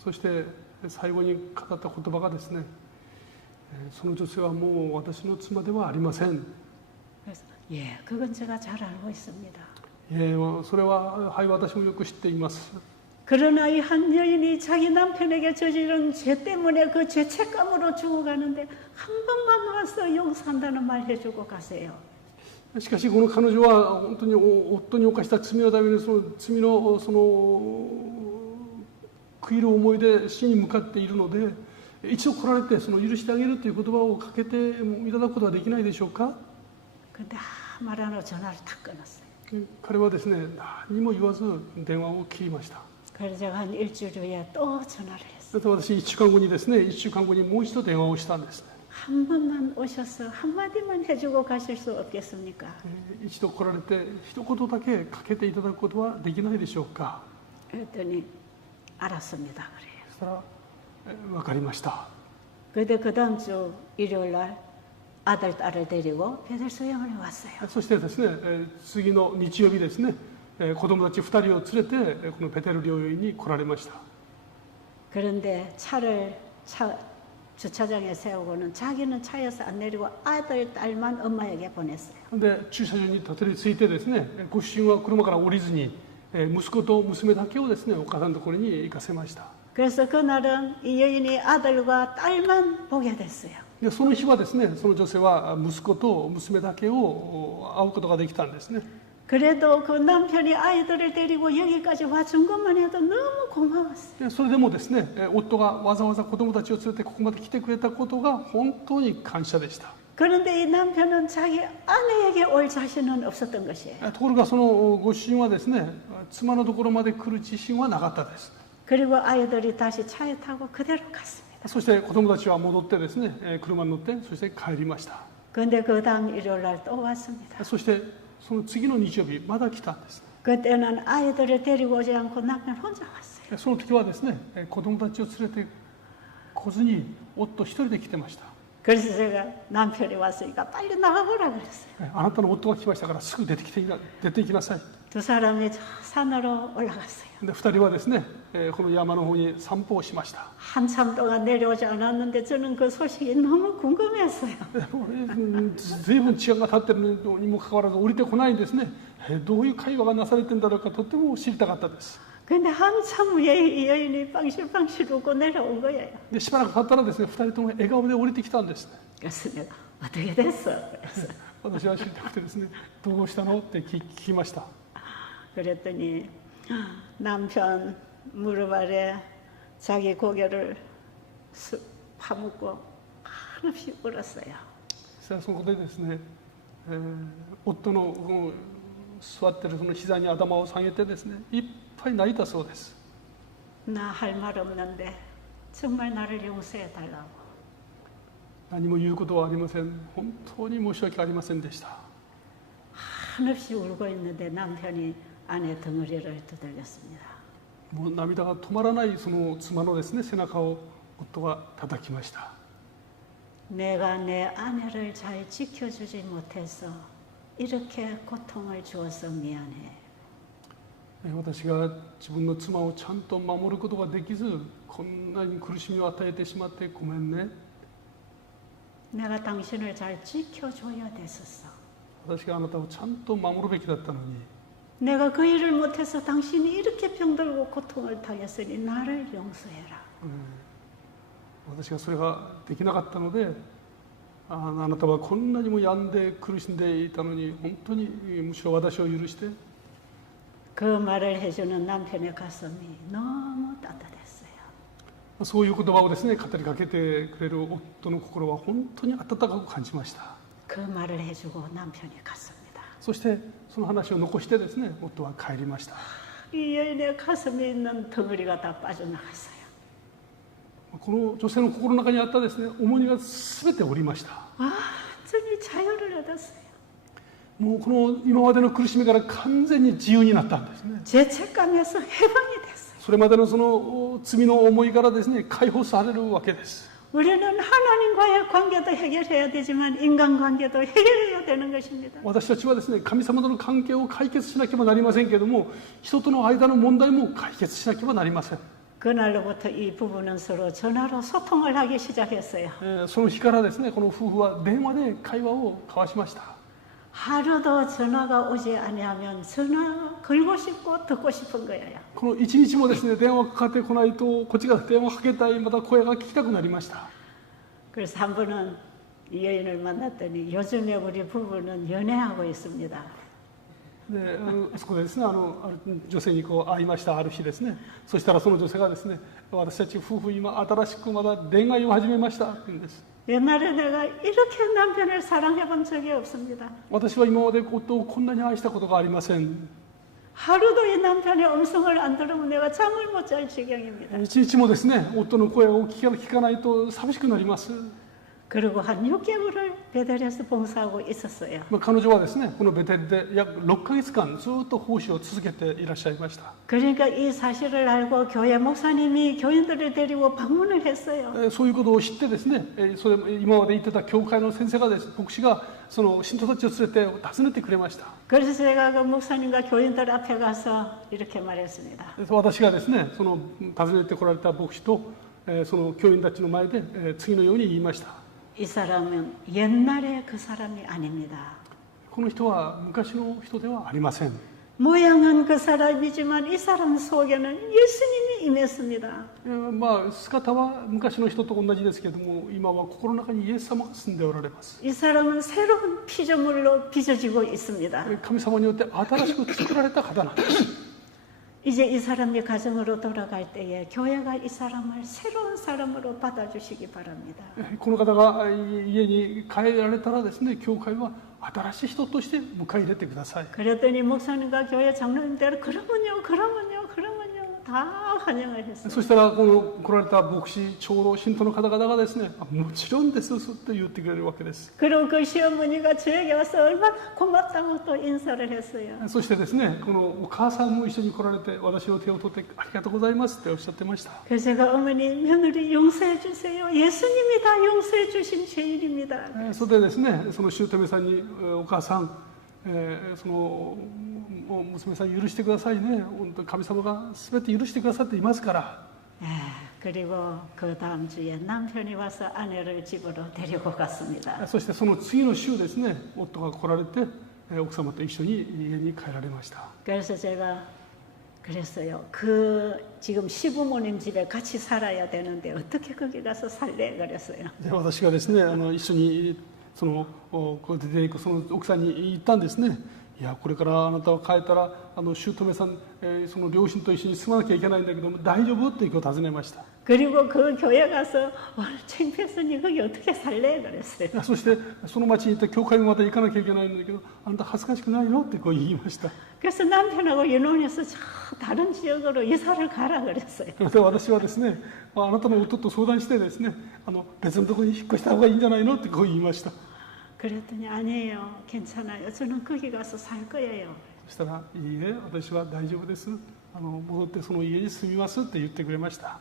そして最後に語った言葉がですねその女性はもう私の妻ではありません。 그래서 예, 그건 제가 잘 알고 있습니다. それははい私もよく知っています。 그러나 이 한 여인이 자기 남편에게 저지른 죄 때문에 그 죄책감으로 죽어가는데 한 번만 와서 용서한다는 말 해주고 가세요. しかしこの彼女は本当に夫に犯した罪のためにその罪のその悔いる思いで死に向かっているので一度来られてその許してあげるという言葉をかけていただくことはできないでしょうか。 근데 말 안 하고 전화를 탁 끊었어요. 彼はですね何も言わず電話を切りました。 그래서 제가 한 일주일 후에 또 전화를 했어요. そして私1週間後にですね1週間後にもう一度電話をしたんです。 한 번만 오셔서 한마디만 해주고 가실 수 없겠습니까? 一度来られて一言だけかけていただくことはできないでしょうか。 그랬더니 알았습니다 그래요. そしたら分かりました。 근데 그 다음 주 일요일 날 아들 딸을 데리고 베델 수양원에 왔어요. そしてですね次の日曜日ですね子供たち2人を連れてこのベテル療養院に来られました。 그런데 주차장에 세우고는 자기는 차에서 안 내리고 아들 딸만 엄마에게 보냈어요. で駐車場にたどり着いてですねご主人は車から降りずに息子と娘だけをですねお母さんのところに行かせました。 그래서 그날은 이 여인이 아들과 딸만 보게 됐어요. でその日はですねその女性は息子と娘だけを会うことができたんですね。 그래도 그 남편이 아이들을 데리고 여기까지 와준 것만 해도 너무 고마웠어요. それでもですね、夫がわざわざ子供たちを連れてここまで来てくれたことが本当に感謝でした。 그런데 이 남편은 자기 아내에게 올 자신은 없었던 것이에요. ところがそのご主人はですね、妻のところまで来る自信はなかったです。 그리고 아이들이 다시 차에 타고 그대로 갔습니다. そして子供たちは戻ってですね、車に乗ってそして帰りました。 그런데 그 다음 일요일 날 또 왔습니다. そしてその次の日曜日まだ来たんです。 그때는 아이들을 데리고 오지 않고 남편 혼자 왔어요. その時はですね、子供たちを連れて来ずに夫一人で来てました。 그래서 제가 남편이 왔으니까 빨리 나가보라 그랬어요. あなたの夫が来ましたからすぐ出て行きなさい。 두 사람이 저 산으로 올라갔어요. で2人はですね、この山の方に散歩をしました。 한참 동안 내려오지 않았는데 저는 그 소식이 너무 궁금했어요. 随分時間が経っているにもかかわらず降りてこないんですね。どういう会話がなされているんだろうかとても知りたかったです。 근데 한참 후에 이 여인이 빵실빵실 웃고 내려온 거예요. でしばらく経ったらですね、2人とも笑顔で降りてきたんですね。 그래서 내가 어떻게 됐어? 그래서 私は知りたくてですね、どうしたのって聞きました。 그랬더니 남편 무릎 아래 자기 고개를 파묻고 한없이 울었어요. そこでですね、夫の座っているその膝に頭を下げてですね、いっぱい泣いたそうです。 나 할 말 없는데 정말 나를 용서해 달라고. 何も言うことはありません。本当に申し訳ありませんでした。 한없이 울고 있는데 남편이 아내 덩어리를 두들겼습니다. もう涙が止まらないその妻のですね、背中を夫が叩きました。 내가 내 아내를 잘 지켜주지 못해서 이렇게 고통을 주어서 미안해. 私が自分の妻をちゃんと守ることができず、こんなに苦しみを与えてしまってごめんね。 내가 당신을 잘 지켜줘야 됐었어. 私があなたをちゃんと守るべきだったのに、 내가 그 일을 못해서 당신이 이렇게 병들고 고통을 당했으니 나를 용서해라. 私がそれができなかったので、あなたはこんなにも病んで苦しんでいたのに、本当にむしろ私を許して。 그 말을 해주는 남편의 가슴이 너무 따뜻했어요. そういう言葉をですね、語りかけてくれる夫の心は本当に温かく感じました。 그 말을 해주고 남편이 갔습니다. そしてその話を残してですね、夫は帰りました。 이 여인의 가슴에 있는 덩어리가 다 빠져나갔어요. この女性の心の中にあったですね、重荷が全て降りました。 완전히 자유를 얻었어요. もうこの今までの苦しみから完全に自由になったんですね。 죄책감에서 해방이 됐어요. それまでのその罪の思いからですね、解放されるわけです。 우리는 하나님과의 관계도 해결해야 되지만 인간관계도 해결해야 되는 것입니다. 私たちはですね、神様との関係を解決しなければなりませんけれども、人との間の問題も解決しなければなりません。 그날로부터 이 부부는 서로 전화로 소통을 하기 시작했어요. その日からですね、この夫婦は電話で会話を交わしました。 하루도 전화가 오지 아니하면 전화 걸고 싶고 듣고 싶은 거예요. この一日もですね、電話がかかってこないと、こっちが電話かけたい、また声が聞きたくなりました。 그래서 한 번은 이 여인을 만났더니 요즘에 우리 부부는 연애하고 있습니다. でそこでですね、ある女性にこう会いました、ある日ですね。そしたらその女性がですね、私たち夫婦今新しくまだ恋愛を始めましたって言うんです。 옛날에 내가 이렇게 남편을 사랑해 본 적이 없습니다. 私は今まで夫をこんなに愛したことがありません。 하루도 이 남편의 음성을 안 들으면 내가 잠을 못 잘 지경입니다. 一日もですね、夫の声を聞かないと寂しくなります。 그리고 한 6개월을 베델에서 봉사하고 있었어요. 彼女はですね、このベテルで約6ヶ月間ずっと奉仕を続けていらっしゃいました。 그러니까 이 사실을 알고 교회 목사님이 교인들을 데리고 방문을 했어요. そういうことを知ってですね、今まで言ってた教会の先生がです牧師がその信徒たちを連れて訪ねてくれました。 그래서 제가 그 목사님과 교인들 앞에 가서 이렇게 말했습니다. 私がですね、その訪ねてこられた牧師とその教員たちの前で次のように言いました。 이 사람은 옛날의 그 사람이 아닙니다. この人は昔の人ではありません。 모양은 그 사람이지만 이 사람 속에는 예수님이 임했습니다. まあ、姿は昔の人と同じですけれども、今は心の中にイエス様が住んでおられます。 이 사람은 새로운 피조물로 빚어지고 있습니다. 神様によって新しく作られた方なんです。 이제 이 사람이 가정으로 돌아갈 때에 교회가 이 사람을 새로운 사람으로 받아주시기 바랍니다. この方が家に帰られたらですね、教会は新しい人として迎え入れてください。 그랬더니 목사님과 교회 장로님들 그러면요 다 환영을 했어요. そしたらこの来られた牧師、長老、信徒の方々がですね、もちろんですと言ってくれるわけです。 그리고 그 시어머니가 저에게 와서 얼마나 고맙다고 또 인사를 했어요. そしてですね、このお母さんも一緒に来られて、私の手を取ってありがとうございますっておっしゃってました。 그래서 제가 어머니 며느리 용서해 주세요. 예수님이 다 용서해 주신 죄인입니다. それでですね、その姑さんにお母さん、その娘さん許してくださいね。本当神様が全て許してくださっていますから。 그리고 그 다음 주에 남편이 와서 아내를 집으로 데리고 갔습니다. そしてその次の週ですね、夫が来られて奥様と一緒に家に帰られました。 그래서 제가 그랬어요. 지금 시부모님 집에 같이 살아야 되는데 어떻게 거기 가서 살래? 그랬어요. で私がですね、一緒にそのこう出ていくその奥さんに言ったんですね。いやこれからあなたは帰ったら姑さん、その両親と一緒に住まなきゃいけないんだけども大丈夫って今日尋ねました。 그리고 그 교회 가서 오늘 창피해서니 거기 어떻게 살래? 그랬어요. そしてその町に行った教会もまた行かなきゃいけないんだけどあなた恥ずかしくないのってこう言いました。 그래서 남편하고 의논해서 저 다른 지역으로 이사를 가라 그랬어요. で私はですね、あなたの夫と相談してですね、別のところに引っ越した方がいいんじゃないのってこう言いました。 그랬더니 아니에요. 괜찮아요. 저는 거기 가서 살 거예요. そしたらいいえ私は大丈夫です。戻ってその家に住みますって言ってくれました。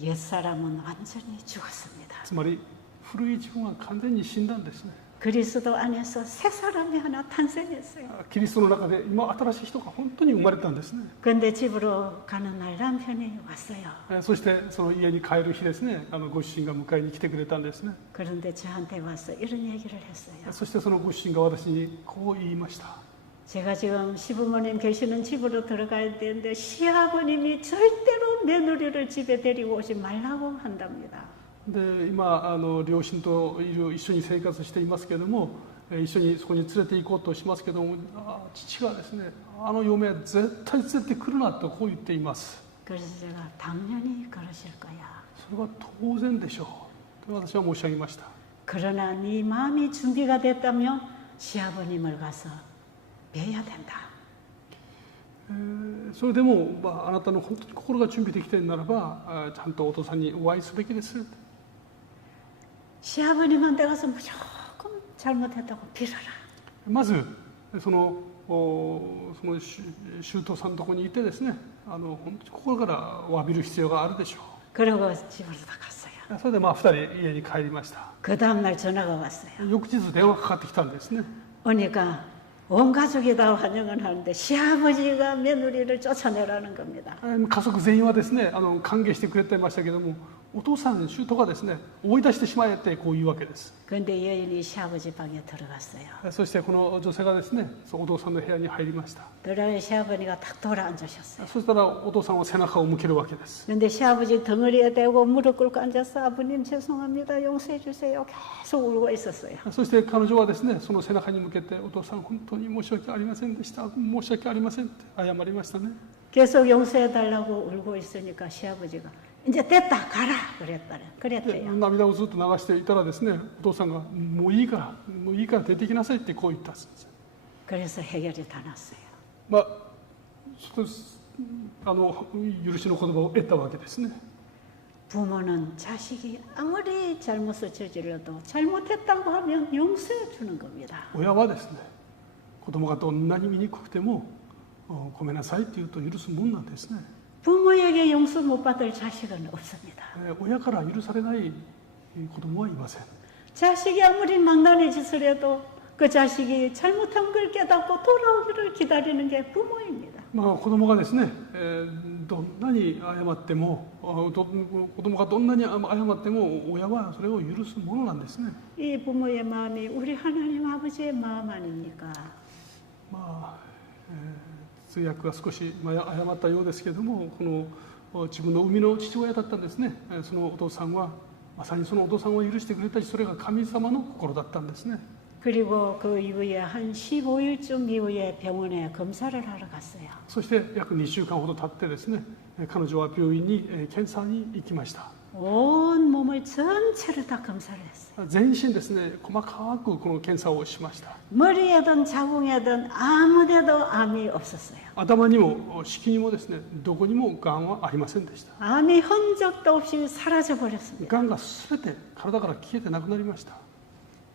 옛사람은 완전히 죽었습니다. つまり古い自分は完全に死んだんですね。 그리스도 안에서 새 사람이 하나 탄생했어요. キリストの中で今新しい人が本当に生まれたんですね。 그런데 집으로 가는 날 남편이 왔어요. そしてその家に帰る日ですね、ご主人が迎えに来てくれたんですね。 그런데 저한테 와서 이런 얘기를 했어요. そしてそのご主人が私にこう言いました。 제가 지금 시부모님 계시는 집으로 들어가야 되는데 시아버님이 절대로 며느리를 집에 데리고 오지 말라고 한답니다. で今両親と一緒に生活していますけれども、一緒にそこに連れて行こうとしますけども、父がですね、嫁は絶対連れてくるなとこう言っています。 그래서 제가 당연히 그러실 거야. それは当然でしょうと私は申し上げました。 그러나 네 마음이 준비가 됐다면 시아버님을 가서 뵈야 된다. それでも、あなたの本当に心が準備できているならば、ちゃんとお父さんにお会いすべきです。 시아버님한테 가서 무조건 잘못했다고 빌어라. まずその舅さんのところにいてですね、本当に心から詫びる必要があるでしょ 그러고 집으로 다 갔어요. う。それで2人家に帰りました。 그 다음날 전화가 왔어요. 翌日電話がかかってきたんですね。 오니까 온 가족이 다 환영을 하는데 시아버지가 며느리를 쫓아내라는 겁니다. 家族全員はですね歓迎してくれてましたけども、お父さん舅がですね追い出してしまえってこう言うわけです。 그런데 여인이 시아버지 방에 들어갔어요. そしてこの女性がですねお父さんの部屋に入りました。 들어가니 시아버지가 탁 돌아앉으셨어요. そしたらお父さんは背中を向けるわけです。 그런데 시아버지 덩어리에 대고 무릎 꿇고 앉아서 아버님 죄송합니다. 용서해 주세요. 계속 울고 있었어요. そして彼女はですねその背中に向けてお父さん本当に申し訳ありませんでした、申し訳ありませんって謝りましたね。 계속 용서해 달라고 울고 있으니까 시아버지가 이제 됐다 가라 그랬대요. 涙をずっと流していたらですねお父さんがもういいから出てきなさいってこう言ったんです。 그래서 해결이 다 났어요. 許しの言葉を得たわけですね。 부모는 자식이 아무리 잘못을 저질러도 잘못했다고 하면 용서해 주는 겁니다. 親はですね子供がどんなに醜くてもごめんなさいって言うと許すもんなんですね。 부모에게 용서 못 받을 자식은 없습니다. 親から許されない子供はいません。 자식이 아무리 망나니 짓을 해도 그 자식이 잘못한 걸 깨닫고 돌아오기를 기다리는 게 부모입니다. 子供がですね、どんなに謝っても子供がどんなに謝っても親はそれを許すものなんですね。 이 부모의 마음이 우리 하나님 아버지의 마음 아닙니까? 全通訳が少し誤ったようですけれども、この自分の生みの父親だったんですね。そのお父さんはまさにそのお父さんを許してくれたし、それが神様の心だったんですね。 그리고 그 이후에 한 15일쯤 이후에 병원에 검사를 하러 갔어요. そして約2週間ほど経ってですね、彼女は病院に検査に行きました。 온 몸을 전체를 다 검사를 했어요. 全身ですね、細かくこの検査をしました。 머리에든 자궁에든 아무데도 암이 없었어요. 頭にも子宮にもですね、どこにもがんはありませんでした。 암이 흔적도 없이 사라져 버렸습니다. がんがすべて体から消えてなくなりました。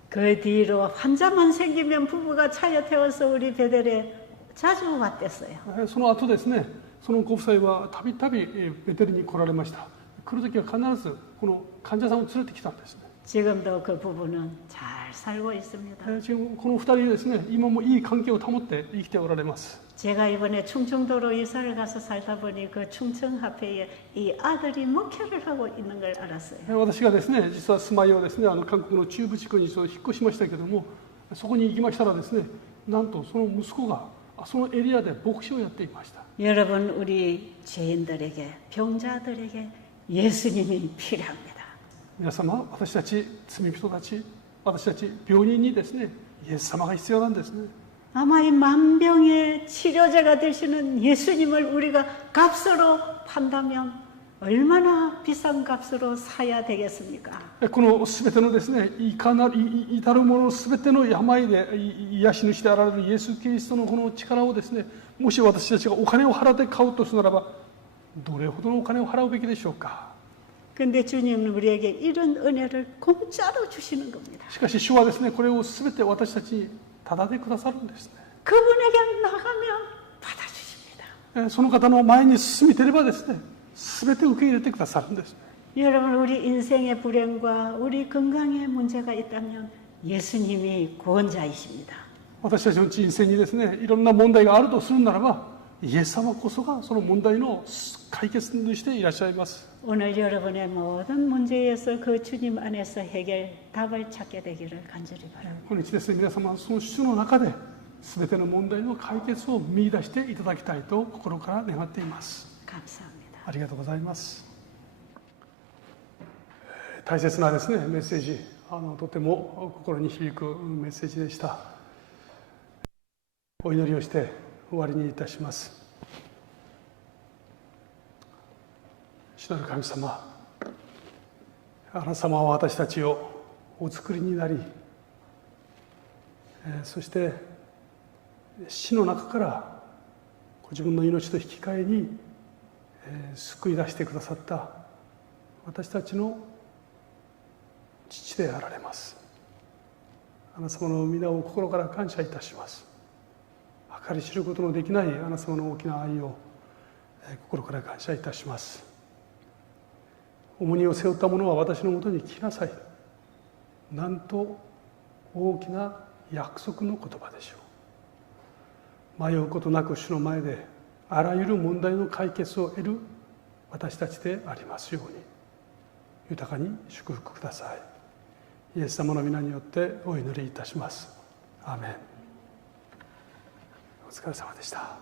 그 뒤로 환자만 생기면 부부가 차에 태워서 우리 베델에 자주 왔댔어요. その後ですね、そのご夫妻はたびたびベテルに来られました。来るときは必ずこの患者さんを連れてきたんですね。 지금도 그 부부는 잘 살고 있습니다. 지금 この2人ですね、今もいい関係を保って生きておられます。 제가 이번에 충청도로 이사를 가서 살다 보니 그 충청합회에 이 아들이 목회를 하고 있는 걸 알았어요. 私がですね、実は住まいをですね、韓国の中部地区に引っ越しましたけども、そこに行きましたらですね、なんとその息子がそのエリアで牧師をやっていました。 여러분 우리 죄인들에게 병자들에게 예수님이 필요합니다. 皆様、私たち罪人たち、私たち病人にですね、イエス様が必要なんですね。 아마 이 만병의 치료제가 되시는 예수님을 우리가 값으로 판다면 얼마나 비싼 값으로 사야 되겠습니까? このすべてのですね、至るものすべての病で癒し主であられるイエス・キリストのこの力をですね、もし私たちがお金を払って買うとするならば、どれほどのお金を払うべきでしょうか。 근데 주님은 우리에게 이런 은혜를 공짜로 주시는 겁니다. しかし主はですね、これをすべて私たちにタダでくださるんですね。 그분에게 나가면 받아주십니다. その方の前に進みてればですね、すべて受け入れてくださるんです。 여러분 우리 인생의 불행과 우리 건강에 문제가 있다면 예수님이 구원자이십니다. 私たちの人生にですね、いろんな問題があるとするならば、イエス様こそがその問題の解決にしていらっしゃいます。 오늘 여러분의 모든 문제에서 그 주님 안에서 해결 답을 찾게 되기를 간절히 바랍니다. 今日ですね、皆様その主の中で全ての問題の解決を見出していただきたいと心から願っています。 감사합니다. ありがとうございます。大切なですね、メッセージ、とても心に響くメッセージでした。お祈りをして終わりにいたします。主なる神様、あなた様は私たちをお作りになり、そして死の中からご自分の命と引き換えに救い出してくださった私たちの父であられます。あなた様の皆を心から感謝いたします。計り知ることのできないあなた様の大きな愛を心から感謝いたします。重荷を背負った者は私のもとに来なさい。なんと大きな約束の言葉でしょう。迷うことなく主の前であらゆる問題の解決を得る私たちでありますように豊かに祝福ください。イエス様の皆によってお祈りいたします。アーメン。お疲れ様でした。